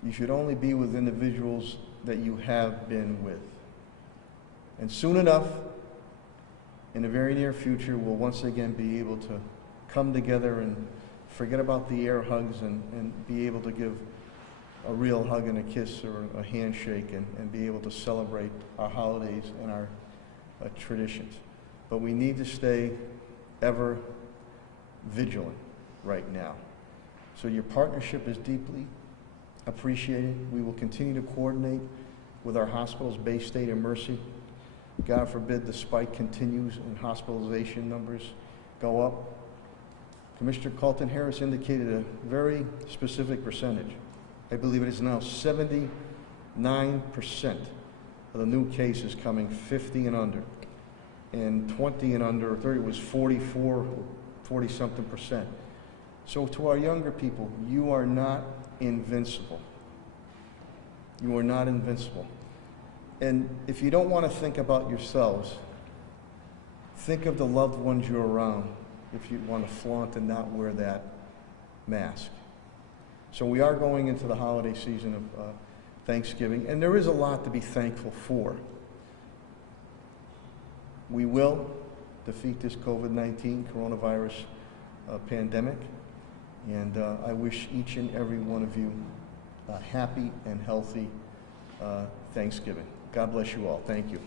You should only be with individuals that you have been with. And soon enough, in the very near future, we'll once again be able to come together and forget about the air hugs and be able to give a real hug and a kiss or a handshake and be able to celebrate our holidays and our traditions. But we need to stay ever vigilant right now. So your partnership is deeply appreciated. We will continue to coordinate with our hospitals, Bay State and Mercy. God forbid the spike continues and hospitalization numbers go up. Commissioner Carlton Harris indicated a very specific percentage. I believe it is now 79% of the new cases coming 50 and under. And 20 and under, 30 was 40-something percent. So to our younger people, you are not invincible. You are not invincible. And if you don't want to think about yourselves, think of the loved ones you're around if you want to flaunt and not wear that mask. So we are going into the holiday season of Thanksgiving, and there is a lot to be thankful for. We will defeat this COVID-19 coronavirus pandemic, and I wish each and every one of you a happy and healthy Thanksgiving. God bless you all. Thank you.